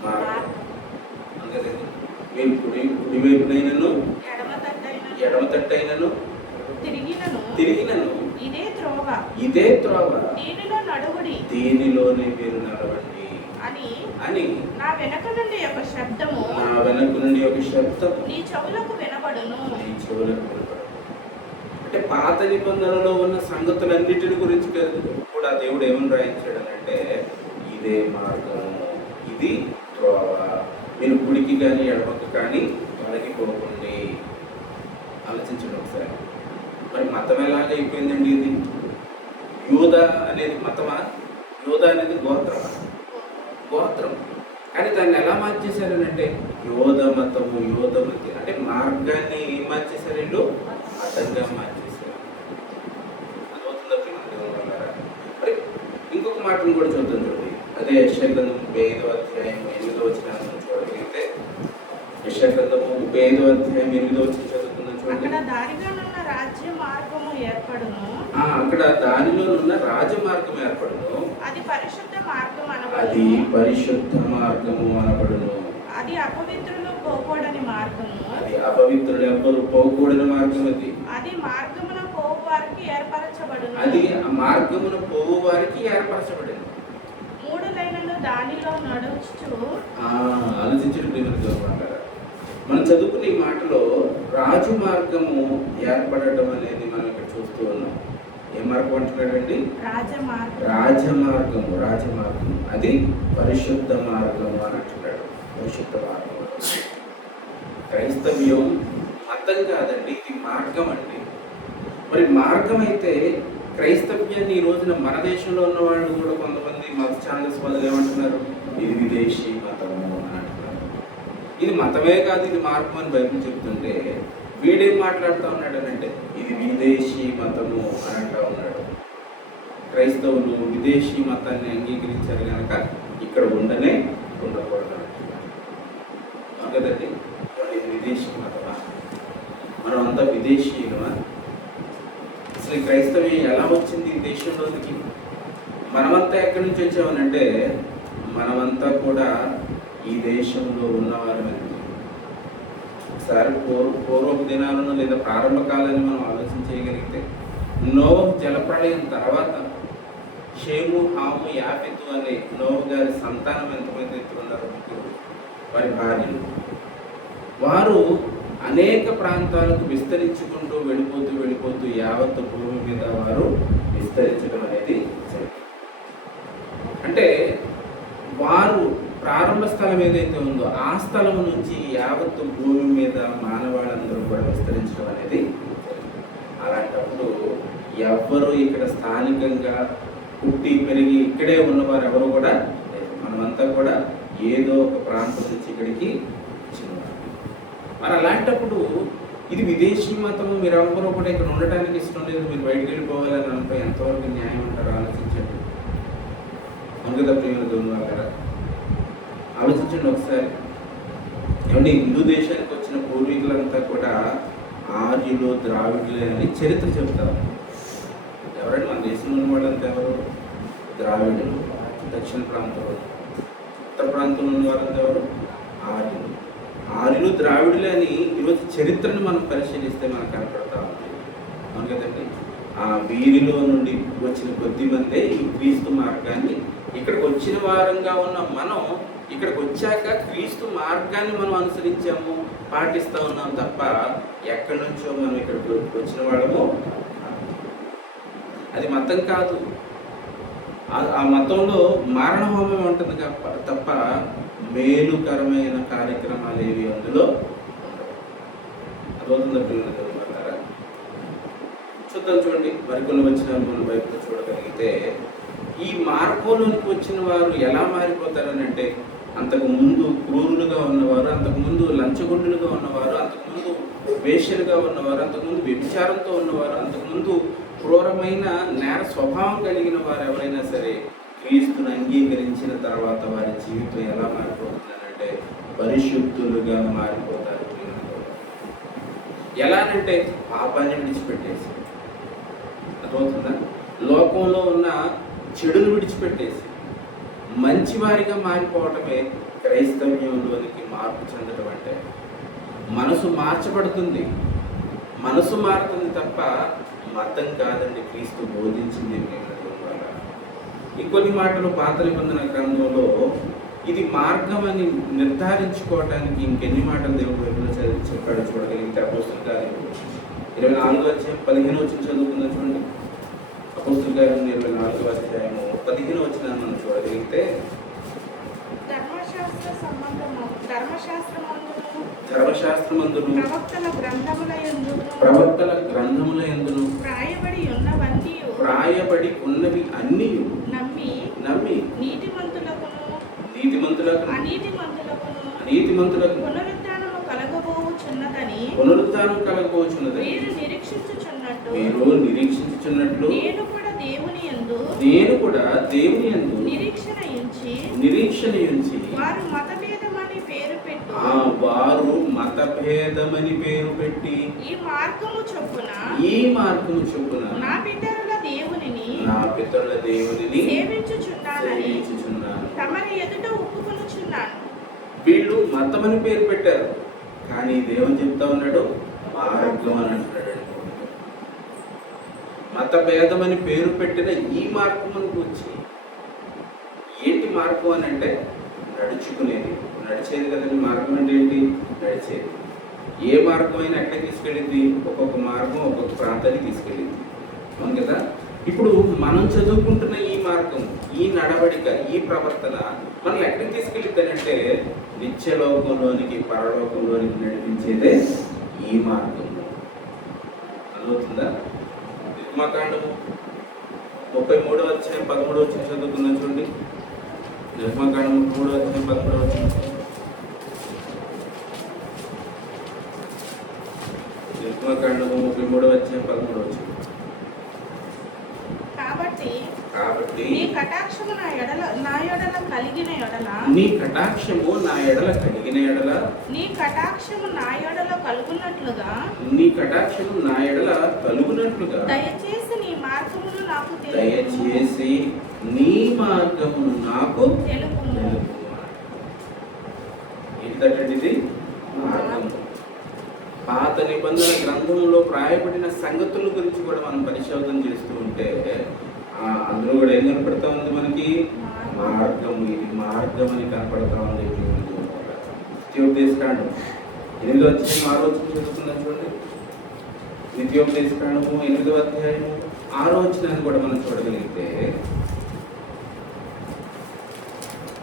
మార్గం. అందుకని మీరు కుడివైపునైనను ఎడమ తట్టైనను తిరిగినను ఇదే త్రోవ దీనిలోనే మీరు నడవండి అని నా వెనక నుండి ఒక శబ్దము నీ చెవులకు వినబడును. అంటే పాత నిబంధనలో ఉన్న సంగతులన్నిటిని గురించి కూడా దేవుడు ఏమని రాయించాడనంటే ఇదే మార్గము, ఇది త్రోవ, మీరు గుడికి కానీ ఎడమకు కానీ తొలగిపోకండి. ఆలోచించండి ఒకసారి. మరి మతం ఎలాగ అయిపోయిందండి? ఇది యూద అనేది మతమా? యూద అనేది గోత్రం. కానీ దాన్ని ఎలా మార్చేశారనంటే యోధ మతము అంటే మార్గాన్ని ఏం మార్చేశారు? వీళ్ళు మతంగా మార్చేశారు. అదవుతుందా? మరి ఇంకొక మాటను కూడా చూద్దాం చూడండి. అదే యెషయా గ్రంథం 35వ అధ్యాయం 8వ వచనాన్ని చూడగలిగితే, యెషయా గ్రంథము 35వ అధ్యాయం 8వ వచనం చదువుతుందని చూడండి. అక్కడ దారిలోనున్న రాజ్య మార్గము ఏర్పడును. అక్కడ దానిలోనున్న రాజమార్గం ఏర్పడును. అది పరిశుద్ధ మార్గం అనబడును. అది అపవిత్రులు పోకూడని మార్గము. అపవిత్రులు ఎవ్వరు పోకూడని మార్గం. అది మార్గమున పోవు వారికి ఏర్పరచబడును. ఏర్పరచబడింది. 3 లైన్లు దానిలో నడుచుచు ఆలోచించండి. మనం చదువుకునే ఈ మాటలో రాజు మార్గము ఏర్పడటం అనేది మనం ఇక్కడ చూస్తూ ఉన్నాం. ఏ మార్గం అంటున్నాడండి? రాజమార్గము. అది పరిశుద్ధ మార్గము అని అంటున్నాడు. పరిశుద్ధ మార్గం. క్రైస్తవ్యం మతం కాదండి, ఇది మార్గం అండి. మరి మార్గం అయితే క్రైస్తవ్యాన్ని ఈ రోజున మన దేశంలో ఉన్న వాళ్ళు కూడా కొంతమంది మత ఛాందస్వాదులు ఏమంటున్నారు? ఇది విదేశీ మతము అని అంటున్నారు. ఇది మతమే కాదు, ఇది మార్గం అని బైబిల్ చెప్తుంటే వీడేం మాట్లాడుతూ ఉన్నాడు అంటే ఇది విదేశీ మతము అని అంటూ ఉన్నాడు. క్రైస్తవులు విదేశీ మతాన్ని అంగీకరించారు కనుక ఇక్కడ ఉండకూడదు అంటున్నారు. కదండి, ఇది విదేశీ మతమా? మనం అంతా విదేశీయులమా? అసలు ఈ క్రైస్తవ్యం ఎలా వచ్చింది ఈ దేశంలోనికి? మనమంతా ఎక్కడి నుంచి వచ్చామనంటే మనమంతా కూడా ఈ దేశంలో ఉన్నవారమే. ఒకసారి పూర్వపు దినాలను లేదా ప్రారంభ కాలాన్ని మనం ఆలోచన చేయగలిగితే, నోవహు జలప్రళయం తర్వాత షేము, హాము, యాఫెతు అనే నోవహు గారి సంతానం ఎంతమంది ఉన్నారు? వారి భార్యలు. వారు అనేక ప్రాంతాలకు విస్తరించుకుంటూ వెళ్ళిపోతూ యావత్తు భూమి మీద వారు విస్తరించడం అనేది జరిగింది. అంటే వారు ప్రారంభ స్థలం ఏదైతే ఉందో ఆ స్థలం నుంచి యావత్తు భూమి మీద మానవాళ్ళందరూ కూడా విస్తరించడం అనేది జరిగింది. అలాంటప్పుడు ఎవ్వరూ ఇక్కడ స్థానికంగా పుట్టి పెరిగి ఇక్కడే ఉన్నవారు ఎవరు కూడా లేదు. మనమంతా కూడా ఏదో ఒక ప్రాంతం నుంచి ఇక్కడికి వచ్చినవారు. మరి అలాంటప్పుడు ఇది విదేశీ మతము, మీరు ఎవరు కూడా ఇక్కడ ఉండటానికి ఇష్టం లేదు, మీరు బయటకు వెళ్ళిపోవాలని అంటే ఎంతవరకు న్యాయం అంటారో ఆలోచించండి. అనుగత ప్రేమ దొంగ ఆలోచించండి ఒకసారి. ఏమంటే హిందూ దేశానికి వచ్చిన పూర్వీకులంతా కూడా ఆర్యులు, ద్రావిడులే అని చరిత్ర చెప్తారు. ఎవరంటే మన దేశంలో ఉన్న వాళ్ళంతా ఎవరు? ద్రావిడులు. దక్షిణ ప్రాంతంలో, ఉత్తర ప్రాంతంలో ఉన్న వాళ్ళంతా ఎవరు? ఆర్యులు, ద్రావిడులే అని ఈరోజు చరిత్రను మనం పరిశీలిస్తే మనకు కనపడతా ఉంది. అవును కదండి. ఆ వీరిలో నుండి వచ్చిన కొద్ది మందే ఈ క్రీస్తు మార్గాన్ని, ఇక్కడికి వచ్చిన వారంగా ఉన్న మనం ఇక్కడికి వచ్చాక క్రీస్తు మార్గాన్ని మనం అనుసరించాము, పాటిస్తూ ఉన్నాం తప్ప ఎక్కడి నుంచో మనం ఇక్కడికి వచ్చిన వాళ్ళము. అది మతం కాదు. ఆ మతంలో మరణ హోమం ఉంటుంది తప్ప మేలుకరమైన కార్యక్రమాలు ఏవి అందులో అదవుతుందా? పిల్లలు చూద్దాం. చూడండి, మరికొన్ని వచ్చిన మనం బైబిల్లో చూడగలిగితే ఈ మార్గంలోనికి వచ్చిన వారు ఎలా మారిపోతారని అంటే, అంతకుముందు క్రూరులుగా ఉన్నవారు, అంతకుముందు లంచగొండులుగా ఉన్నవారు, అంతకుముందు వేశ్యలుగా ఉన్నవారు, అంతకుముందు వ్యభిచారంతో ఉన్నవారు, అంతకుముందు క్రూరమైన నేర స్వభావం కలిగిన వారు ఎవరైనా సరే క్రీస్తును అంగీకరించిన తర్వాత వారి జీవితం ఎలా మారిపోతుందనంటే పరిశుద్ధులుగా మారిపోతారు. ఎలానంటే పాపాన్ని విడిచిపెట్టేసి, అర్థమవుతుందా? లోకంలో ఉన్న చెడును విడిచిపెట్టేసి, మంచివారిగా మారిపోవటమే క్రైస్తవ్యంలోనికి మార్పు చెందడం అంటే. మనసు మార్చబడుతుంది, మనసు మారుతుంది తప్ప మతం కాదండి క్రీస్తు బోధించింది. ఇంకొన్ని మాటలు పాత నిబంధన గ్రంథంలో ఇది మార్గం అని నిర్ధారించుకోవడానికి ఇంకెన్ని మాటలు దేవుడు బైబిల్లో చెప్పాడు చూడగలిగితే అపోస్తలుల కార్యములు 24వ అధ్యాయం 15వ వచనం చదువుకుందాం చూడండి. అపోస్తలుల కార్యములు 24వ అధ్యాయము 15వ వచనాన్ని మనం చూడగలిగితే, ధర్మశాస్త్రమందును ప్రవక్తల గ్రంథముల యందును వ్రాయబడి ఉన్నవి అన్నీ నమ్మి నీతిమంతులకు అనీతిమంతులకు పునరుద్ధానం కలగబోచున్నదని మీరు నిరీక్షించుచున్నట్లు నేను కూడా దేవుని యందు నిరీక్షణ ఉంచి వారు మతభేదమని పేరు పెట్టి ఈ మార్గము చొప్పున నా పితరుల దేవునిని సేవించుచున్నాను. తమరి ఎదుట ఒప్పుకొనుచున్నాను. వీళ్ళు మతమని పేరు పెట్టారు, కానీ దేవుని చెప్తా ఉన్నాడు మార్గం అని అంటున్నాడు. మత భేదమని పేరు పెట్టిన ఈ మార్గం గురించి ఏంటి మార్గం అని అంటే నడుచుకునేది, నడిచేది కదండి. మార్గం అంటే ఏంటి? నడిచేది. ఏ మార్గం అయినా ఎక్కడికి తీసుకెళ్ళింది? ఒక్కొక్క మార్గం ఒక్కొక్క ప్రాంతానికి తీసుకెళ్ళింది, అవును కదా. ఇప్పుడు మనం చదువుకుంటున్న ఈ మార్గం, ఈ నడవడిక, ఈ ప్రవర్తన మనం ఎక్కడికి తీసుకెళ్ళిద్దానంటే నిత్యలోకంలోనికి, పరలోకంలోనికి నడిపించేదే ఈ మార్గం. అర్థమవుతుందా? నిర్గమకాండము 33వ అధ్యాయం 13వ వచనం చదువుకుందాం చూడండి. నిర్గమకాండం 33వ అధ్యాయం 13వ వచనం. నిర్గమకాండము 33వ అధ్యాయం 13వ వచనం. కాబట్టి నీ కటాక్షము నా ఎడల కలిగిన ఎడల నీ కటాక్షము నా ఎడల కలుగునట్లుగా దయచేసి నీ మార్గమును నాకు తెలుపుము. ఏంటంటే ఇది మార్గం. పాత నిబంధన గ్రంథంలో వ్రాయబడిన సంగతుల గురించి కూడా మనం పరిశోధన చేస్తూ ఉంటే అందులో కూడా ఏం కనపడతా ఉంది మనకి? మార్గం. ఇది మార్గం అని కనపడతా ఉంది. నిత్యోపదేశకాండం 8వ అధ్యాయం 6వ వచనం చదువుకుందాం చూడండి. నిత్యోపదేశకాండము 8వ అధ్యాయము 6వ వచనాన్ని కూడా మనం చూడగలిగితే,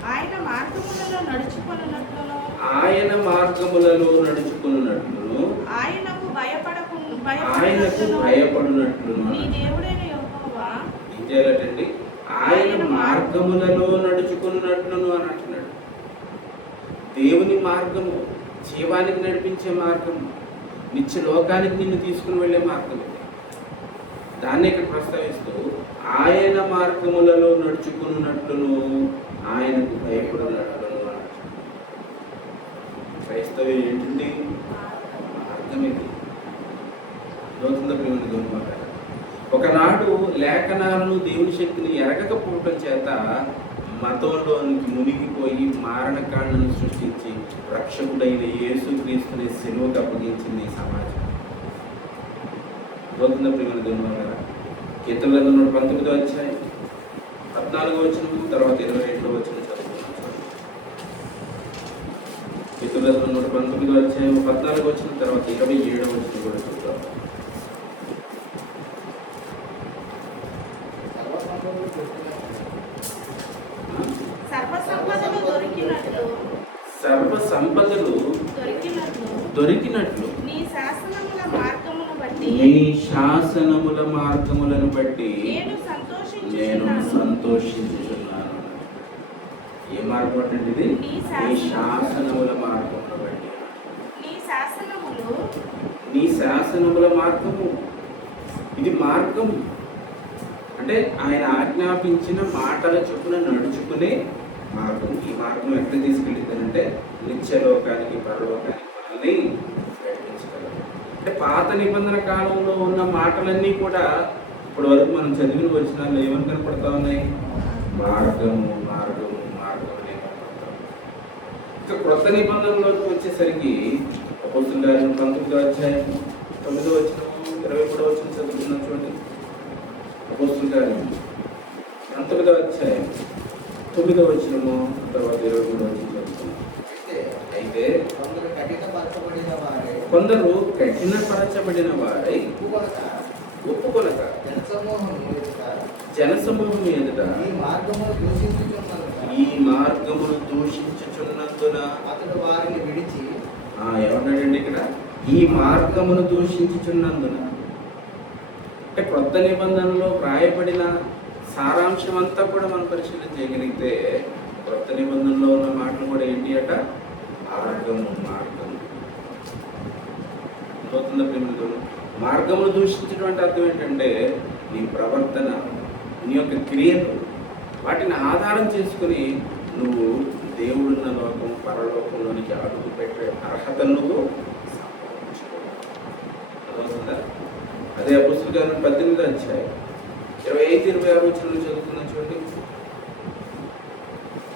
ఆయన మార్గములలో నడుచుకున్నట్లును ఆయనకు భయపడునట్లును చేయాలండి. ఆయన మార్గములలో నడుచుకున్నట్లును అని అంటున్నాడు. దేవుని మార్గము జీవానికి నడిపించే మార్గము, నిత్య లోకానికి నిన్ను తీసుకుని వెళ్ళే మార్గం ఇది. దాన్ని ఇక్కడ ప్రస్తావిస్తూ ఆయన మార్గములలో నడుచుకున్నట్లును ఆయనకు భయపడినట్లును అన్నాడు. క్రైస్తవ్యం ఏంటండి? మార్గం ఇది. నూతన ప్రేమ గౌరవ ఒకనాడు లేఖనాలను దేవుని శక్తిని ఎరగకపోవటం చేత మతంలోనికి మునిగిపోయి మారణకాండను సృష్టించి రక్షకుడైన యేసుక్రీస్తుని సిలువకు అప్పగించింది ఈ సమాజం. నూతన ప్రేమ గౌరవ కీర్తనల 19వ అధ్యాయం 14వ వచనం తర్వాత 22వ వచనం చదువుతున్నాం. కీర్తనల 19వ అధ్యాయం 14వ వచనం తర్వాత 27వ వచనం కూడా చూద్దాం. సర్వ సంపదలు దొరికినట్లు నీ శాసనముల మార్గములను బట్టి నేను సంతోషించుచున్నాను. ఏ మార్గం అంటే ఇది? నీ శాసనముల మార్గమును బట్టి. నీ శాసనముల మార్గము ఇది మార్గం అంటే ఆయన ఆజ్ఞాపించిన మాటల చొప్పున నడుచుకునే మార్గం. ఈ మార్గం ఎక్కడ తీసుకెళ్ళిందంటే నిత్యలోకానికి, పరలోకానికి మనల్ని నడిపించగలరు. అంటే పాత నిబంధన కాలంలో ఉన్న మాటలన్నీ కూడా ఇప్పటి వరకు మనం చదివిన వచనాల్లో ఏమని కనపడతా ఉన్నాయి? మార్గము మార్గము ఇక క్రొత్త నిబంధనలోకి వచ్చేసరికి అపోస్తలుల కార్యం 19వ అధ్యాయం 9వ వచనం 23వ వచనం చదువుతున్నాం చూడండి. అపోస్తలుల కార్యం 19వ అధ్యాయం 9వ వచనము తర్వాత 23వ వచనం చదువుతున్నాం. అయితే కొందరు కఠినపరచబడిన వారై ఒప్పుకొనక జనసమూహం ఎదుట ఈ మార్గమును దూషించుచున్నందున అతడు వారిని విడిచి ఏమన్నాడండి ఇక్కడ? ఈ మార్గమును దూషించుచున్నందున. అంటే క్రొత్త నిబంధనలో వ్రాయబడిన సారాంశం అంతా కూడా మనం పరిశీలన చేయగలిగితే క్రొత్త నిబంధనలో ఉన్న మాటలు కూడా ఏంటి అట? మార్గము అవుతుందా ప్రేమికులు? మార్గమును దూషించడం అంటే అర్థం ఏంటంటే నీ ప్రవర్తన, నీ యొక్క క్రియలు, వాటిని ఆధారం చేసుకుని నువ్వు దేవుడున్న లోకం పరలోకంలోనికి అడుగు పెట్టే అర్హతను నువ్వు సంపాదించుకోవాలి. అదే అపోస్తలుల కార్యం 18వ అధ్యాయం 25-26 వచనాలు చదువుతున్నా చూడండి.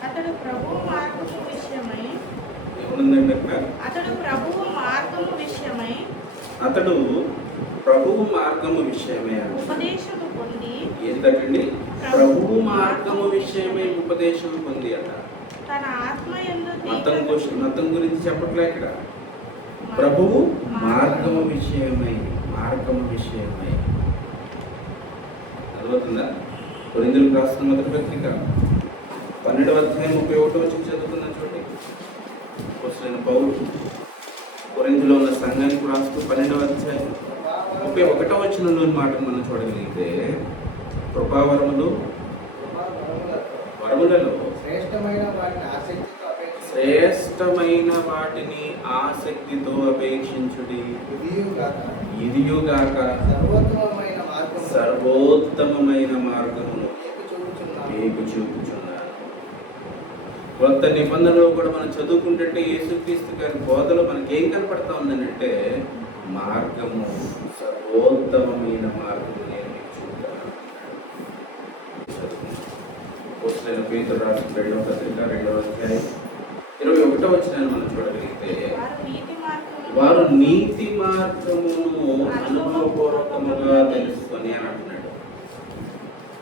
అతడు ప్రభువు మార్గము విషయమై ఏముందండి అక్కడ? అతడు ప్రభువు మార్గము విషయమై ఉపదేశము పొంది ఏంటండి? ప్రభువు మార్గము విషయమై ఉపదేశం పొంది అట. తన ఆత్మయందు మతం గురించి చెప్పట్లే ఇక్కడ. ప్రభువు మార్గము విషయమై అర్థమవుతుందా? కొరింథీయులకు రాసిన మొదటి పత్రిక 12వ అధ్యాయం 31వ వచనం చదువుతున్నాను చూడండి. అపోస్తలుడైన పౌలు కొరింథీలో ఉన్న సంఘానికి రాస్తూ 12వ అధ్యాయం 31వ వచనంలోని మాట మనం చూడగలిగితే, కృపావరములలో శ్రేష్టమైన వాటిని ఆసక్తితో అపేక్షించుడి, ఇదియుగాక సర్వోత్తమమైన మార్గమును మీకు చూపుచున్నాను. కొత్త నిబంధనలో కూడా మనం చదువుకుంటుంటే యేసుక్రీస్తు గారి బోధలో మనకేం కనపడతా ఉందనంటే మార్గము, సర్వోత్తమమైన మార్గము నేను మీకు చూపుతాను. అపోస్తలుడైన పేతురు రాసిన 2వ పత్రిక 2వ అధ్యాయం 21వ వచనాన్ని మనం చూడగలిగితే, వారు నీతి మార్గమును అనుభవపూర్వకముగా తెలుసుకొని అని అంటున్నాడు.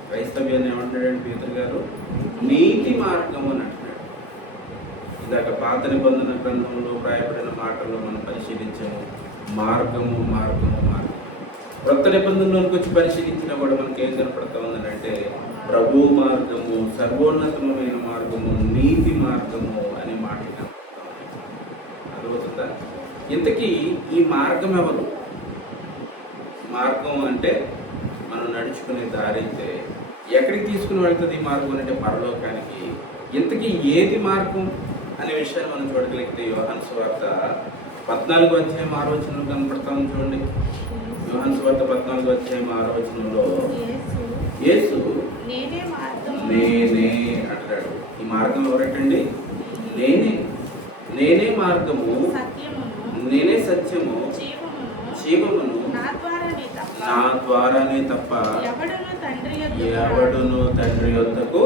క్రైస్తవ్యాన్ని ఏమంటున్నాడండి పేతురు గారు? నీతి మార్గము అని అంటున్నాడు. ఇందాక పాత నిబంధన గ్రంథంలో వ్రాయబడిన మాటల్లో మనం పరిశీలించాము. మార్గము. క్రొత్త నిబంధనలోకి వచ్చి పరిశీలించినా కూడా మనకి ఏం కనపడతా ఉందంటే ప్రభు మార్గము, సర్వోన్నతమైన మార్గము, నీతి మార్గము అనే మాట కనపడతా ఉంది. అర్థమవుతుందా? ఇంతకీ ఈ మార్గం ఎవరు? మార్గం అంటే మనం నడుచుకునే దారి. అయితే ఎక్కడికి తీసుకుని వెళ్తుంది ఈ మార్గం అంటే? పరలోకానికి. ఇంతకీ ఏది మార్గం అనే విషయాన్ని మనం చూడగలిగితే యోహాను సువార్త 14వ అధ్యాయం 6వ వచనంలో కనపడతా ఉంది చూడండి. యోహాను సువార్త 14వ అధ్యాయం 6వ వచనంలో యేసు నేనే అంటాడు. ఈ మార్గం ఎవరటండి? నేనే మార్గము, నేనే సత్యము, జీవమును, నా ద్వారానే తప్ప ఎవడును తండ్రి యొద్దకు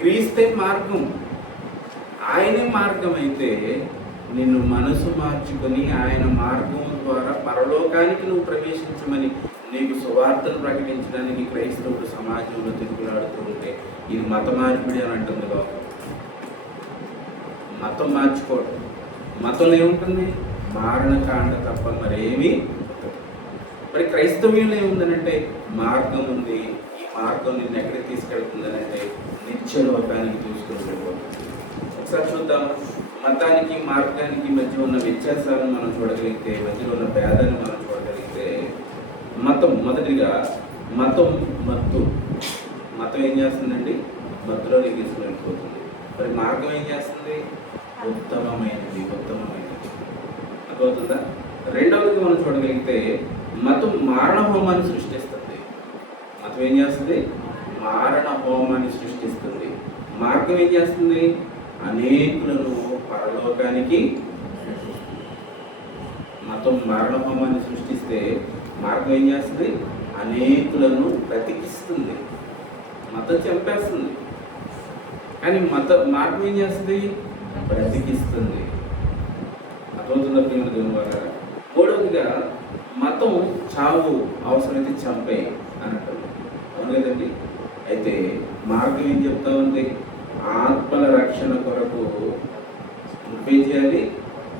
క్రీస్తే మార్గం. ఆయనే మార్గం అయితే నిన్ను మనసు మార్చుకొని ఆయన మార్గం ద్వారా పరలోకానికి నువ్వు ప్రవేశించమని నీకు సువార్తను ప్రకటించడానికి క్రైస్తవుడు సమాజంలో తిరుగులాడుతూ ఉంటే ఇది మత మార్పిడి అని అంటుంది లోకం. మతం మార్చుకోవడం, మతంలో ఏముంటుంది? మారణకాండ తప్ప మరేమీ. మరి క్రైస్తవ్యంలో ఏముందనంటే మార్గం ఉంది. ఈ మార్గం నిన్ను ఎక్కడికి తీసుకెళ్తుందనంటే నిత్యలోకానికి తీసుకుని వెళ్ళిపోతుంది. ఒకసారి చూద్దాం. మతానికి మార్గానికి మధ్య ఉన్న వ్యత్యాసాలను మనం చూడగలిగితే, మధ్యలో ఉన్న భేదాన్ని మనం చూడగలిగితే, మొదటిగా మతం ఏం చేస్తుందండి? మత్తులోకి తీసుకుని వెళ్ళిపోతుంది. మరి మార్గం ఏం చేస్తుంది? ఉత్తమమైనది. అర్థమవుతుందా? రెండవది మనం చూడగలిగితే మతం మారణ హోమాన్ని సృష్టిస్తుంది. మతం ఏం చేస్తుంది? మారణ హోమాన్ని సృష్టిస్తుంది. మార్గం ఏం చేస్తుంది? అనేకులను పరలోకానికి. మతం మరణ హోమాన్ని సృష్టిస్తే మార్గం ఏం చేస్తుంది? అనేకులను బ్రతికిస్తుంది. మతం చంపేస్తుంది, కానీ మార్గం ఏం చేస్తుంది? బ్రతికిస్తుంది. అర్థమవుతుందా ప్రియమైన దేవుని వారారా? మూడవదిగా మతం చావు, అవసరమైతే చంపే అన్నట్టు. అవును కదండి? అయితే మార్గం ఏం చెప్తా ఉంది? ఆత్మల రక్షణ కొరకు నువ్వేం చేయాలి?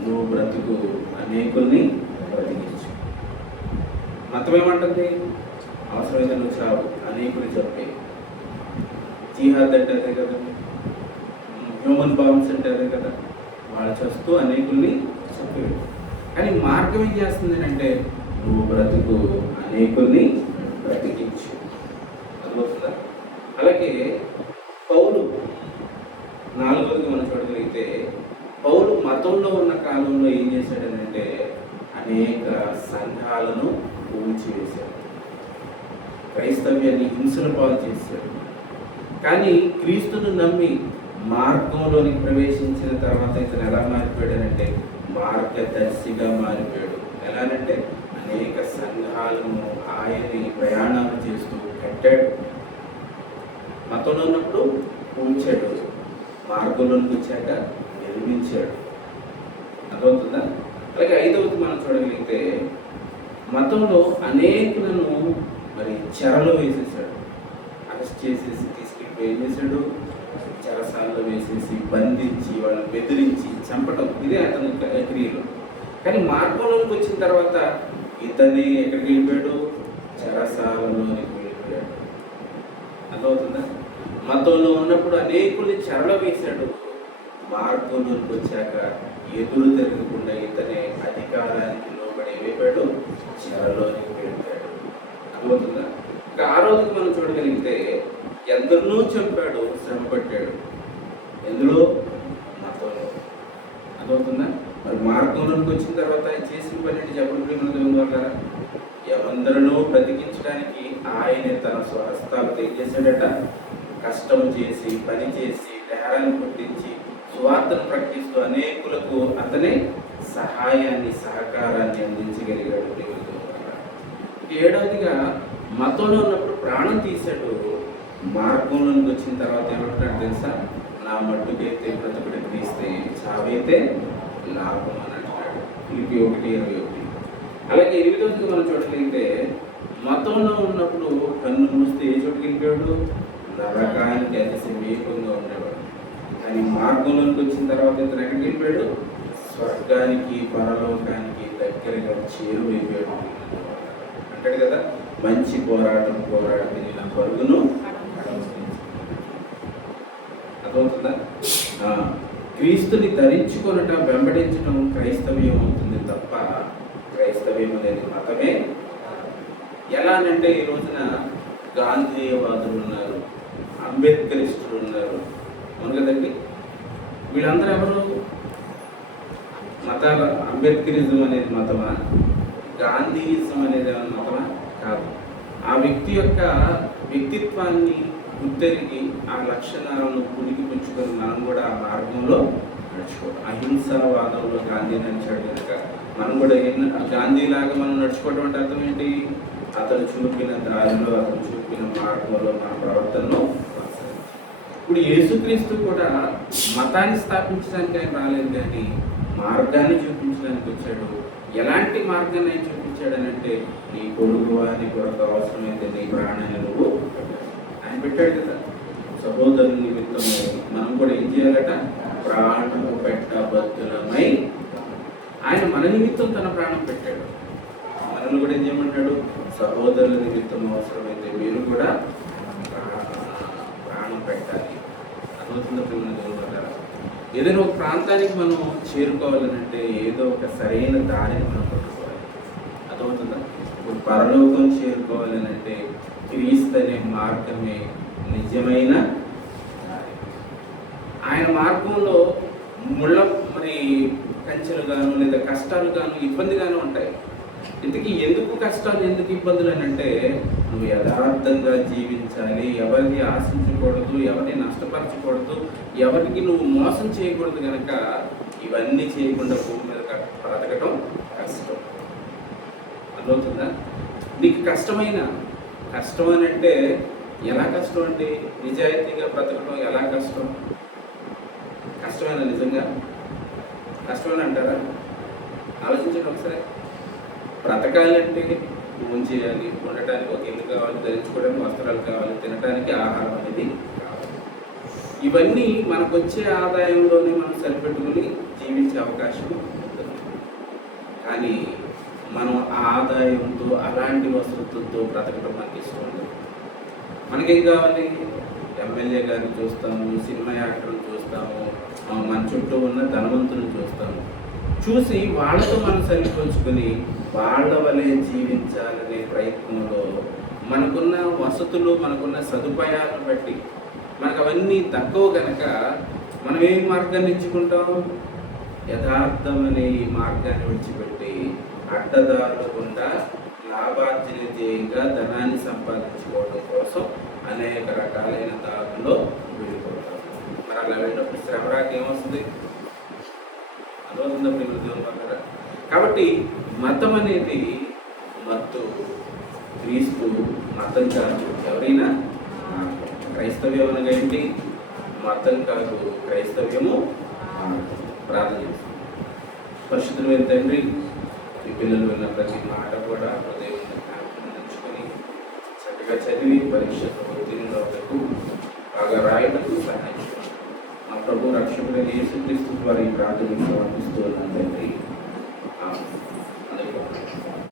నువ్వు బ్రతుకు, అనేకుల్ని బ్రతికించు. మతం ఏమంటుంది? అవసరమైతే నువ్వు చావు, అనేకులు చంపే. జిహాద్ అంటే అదే కదా, హ్యూమన్ బాంబ్స్ అంటే అదే కదా, వాళ్ళు చేస్తూ అనేకుల్ని చంపేవి. కానీ మార్గం ఏం చేస్తుంది అంటే నువ్వు బ్రతుకు, అనేకుల్ని బ్రతికించు. అర్థమవుతుందా? అలాగే పౌలు, నాలుగవదిగా మనం చూడగలిగితే, పౌలు మతంలో ఉన్న కాలంలో ఏం చేశాడనంటే అనేక సంఘాలను కూల్చివేశాడు, క్రైస్తవ్యాన్ని హింసల పాలు చేశాడు. కానీ క్రీస్తును నమ్మి మార్గంలోనికి ప్రవేశించిన తర్వాత ఇతను ఎలా మారిపోయాడనంటే మార్గదర్శిగా మారిపోయాడు. ఎలానంటే అనేక సంఘాలను ఆయన్ని ప్రయాణాలు చేస్తూ కట్టాడు. మతంలో ఉన్నప్పుడు కూల్చాడు, మార్గంలోకి వచ్చాక నిర్మించాడు. అర్థమవుతుందా? అలాగే ఐదవది మనం చూడగలిగితే, మతంలో అనేకులను మరి చెరలో వేసేసాడు, అరెస్ట్ చేసేసి తీసుకెళ్ళి ఏం చేశాడు? చెరసాల్లో వేసేసి బంధించి వాళ్ళని బెదిరించి చంపడం, ఇదే అతని క్రియలు. కానీ మార్గంలోకి వచ్చిన తర్వాత ఇతన్ని ఎక్కడికి వెళ్ళిపోయాడు? చెరసాలలోనికి వెళ్ళిపోయాడు. అర్థమవుతుందా? మతంలో ఉన్నప్పుడు అనేకుల్ని చెరలో వేశాడు, మార్గంలోకి వచ్చాక ఎదురు తిరగకుండా ఇతనే అధికారానికి లోబడి వెళ్ళిపోయాడు, చెరలోనికి వెళ్ళిపోయాడు. అర్థమవుతుందా? ఇంకా ఆ రోజుకి మనం చూడగలిగితే ఎందరినో చంపాడు, శ్రమ పట్టాడు. ఎందులో? మతంలో. అర్థమవుతుందా? మరి మార్గంలోకి వచ్చిన తర్వాత ఆయన చేసిన పని ఏంటి చెప్పడం ద్వారా? ఎవరందరినో బ్రతికించడానికి ఆయన తన స్వహస్తాలతో ఏం చేశాడట? కష్టం చేసి, పని చేసి, నేరాన్ని పుట్టించి, సువార్తను ప్రకటిస్తూ అనేకులకు అతనే సహాయాన్ని, సహకారాన్ని అందించగలిగాడు. ఏడవదిగా మతంలో ఉన్నప్పుడు ప్రాణం తీశాడు, మార్గంలోకి వచ్చిన తర్వాత ఏమంటాడు తెలుసా? నా మట్టుకైతే బ్రతుకుడు క్రీస్తే, చావైతే లాభం అని అంటున్నాడు. ఇది 1:21. అలాగే 8వదిగా మనం చూడగలిగితే, మతంలో ఉన్నప్పుడు కన్ను మూస్తే ఏ చోటుకి వెళ్ళిపోయాడు? నరకానికి అతి సమీపంగా ఉండేవాడు. కానీ మార్గంలోకి వచ్చిన తర్వాత ఇతను ఎక్కడికి వెళ్ళిపోయాడు? స్వర్గానికి, పరలోకానికి దగ్గరగా చేరువైపోయాడు. అంటాడు కదా, మంచి పోరాటం పోరాడి నా పరుగును. అర్థమవుతుందా? క్రీస్తుని ధరించుకొనటం, వెంబడించడం క్రైస్తవ్యం అవుతుంది తప్ప క్రైస్తవ్యం అనేది మతమే. ఎలానంటే ఈ రోజున గాంధీయవాదులు ఉన్నారు, అంబేద్కరిస్టులు ఉన్నారు, అవును కదండి? వీళ్ళందరూ ఎవరు? మతాల. అంబేద్కరిజం అనేది మతమా? గాంధీయిజం అనేది మతమా? కాదు. ఆ వ్యక్తి యొక్క వ్యక్తిత్వాన్ని గుర్తెరిగి ఆ లక్షణాలను పుడికి పుచ్చుకొని మనం కూడా ఆ మార్గంలో నడుచుకోవడం. అహింసావాదంలో గాంధీ నడిచాడు కనుక మనం కూడా గాంధీలాగా మనం నడుచుకోవడం అంటే అర్థం ఏంటి? అతను చూపిన దారిలో, అతను చూపిన మార్గంలో మన ప్రవర్తనలో. ఇప్పుడు యేసుక్రీస్తు కూడా మతాన్ని స్థాపించడానికి ఆయన రాలేదు, కానీ మార్గాన్ని చూపించడానికి వచ్చాడు. ఎలాంటి మార్గాన్ని ఆయన చూపించాడని అంటే, నీ కొడుకు వారి కొరకు అవసరమైతే నీ ప్రాణాన్ని నువ్వు ఆయన పెట్టాడు కదా. సహోదరు నిమిత్తము మనం కూడా ఏం చేయాలట? ప్రాణము పెట్టబద్దులమై. ఆయన మన నిమిత్తం తన ప్రాణం పెట్టాడు. మనల్ని కూడా ఏం చేయమంటాడు? సహోదరుల నిమిత్తం అవసరమైతే మీరు కూడా ప్రాణం పెట్టాలి. అర్థమవుతుందా ప్రియమైన దేవుని వారలారా? ఏదైనా ఒక ప్రాంతానికి మనం చేరుకోవాలనంటే ఏదో ఒక సరైన దారిని మనం పట్టుకోవాలి. అర్థమవుతుందా? ఇప్పుడు పరలోకం చేరుకోవాలనంటే క్రీస్తు అనే మార్గమే నిజమైన దారి. ఆయన మార్గంలో మరి కంచెలు గాను, లేదా కష్టాలు గాను, ఇబ్బందిగాను ఉంటాయి. ఇంతకీ ఎందుకు కష్టాలు, ఎందుకు ఇబ్బందులు అని అంటే, నువ్వు యథార్థంగా జీవించాలి, ఎవరిని ఆశించకూడదు, ఎవరిని నష్టపరచకూడదు, ఎవరికి నువ్వు మోసం చేయకూడదు కనుక ఇవన్నీ చేయకుండా భూమి మీద బ్రతకటం కష్టం. అర్థమవుతుందా? నీకు కష్టం అని అంటే ఎలా కష్టం అండి? నిజాయితీగా బ్రతకడం ఎలా కష్టం? కష్టమేనా నిజంగా? కష్టమని అంటారా? ఆలోచించండి ఒకసారి. బ్రతకాలంటే భోజనం చేయాలి, ఉండటానికి ఒక ఇల్లు కావాలి, ధరించుకోవడానికి వస్త్రాలు కావాలి, తినడానికి ఆహారం అనేది కావాలి. ఇవన్నీ మనకు వచ్చే ఆదాయంలోనే మనం సరిపెట్టుకుని జీవించే అవకాశం ఉంటుంది. కానీ మనం ఆ ఆదాయంతో అలాంటి వసతులతో బ్రతకడం మనకి ఇష్టం ఉండదు. మనకేం కావాలి? ఎమ్మెల్యే గారిని చూస్తాము, సినిమా యాక్టర్ని చూస్తాము, మన చుట్టూ ఉన్న ధనవంతులను చూస్తాము. చూసి వాళ్ళతో మనం సరిపోల్చుకొని వాళ్ళ వలె జీవించాలనే ప్రయత్నంలో మనకున్న వసతులు, మనకున్న సదుపాయాలను బట్టి మనకు అవన్నీ తక్కువ కనుక మనం ఏ మార్గాన్ని ఎంచుకుంటాం? యథార్థమనే ఈ మార్గాన్ని విడిచిపెట్టి అడ్డదారుల గుండా లాభార్జన ధ్యేయంగా ధనాన్ని సంపాదించుకోవడం కోసం అనేక రకాలైన దారుల్లో వెళ్ళిపోతాం. మరి అలా వెళ్ళినప్పుడు శ్రమ రాక ఏమొస్తుంది? అదవుతుందా దేవుని వల్ల? కాబట్టి మతం అనేది మత్తు, క్రీస్తు మతం కాదు. ఎవరైనా క్రైస్తవ్యం అనగా ఏంటి? మతం కాదు, క్రైస్తవ్యము. ప్రార్థన చేస్తాం. పరిశుద్ధులైన తండ్రి, ఈ పిల్లలు విన్న ప్రతి మాట కూడా హృదయంలో ఉంచుకొని చక్కగా చదివి పరీక్షకు ఉత్తీర్ణులకు బాగా రాయటకు సహాయం చేయండి. మా ప్రభు రక్షకుడైన యేసుక్రీస్తు ద్వారా ఈ ప్రార్థనను సమర్పిస్తూ ఉన్నాను తండ్రి. ఆమేన్.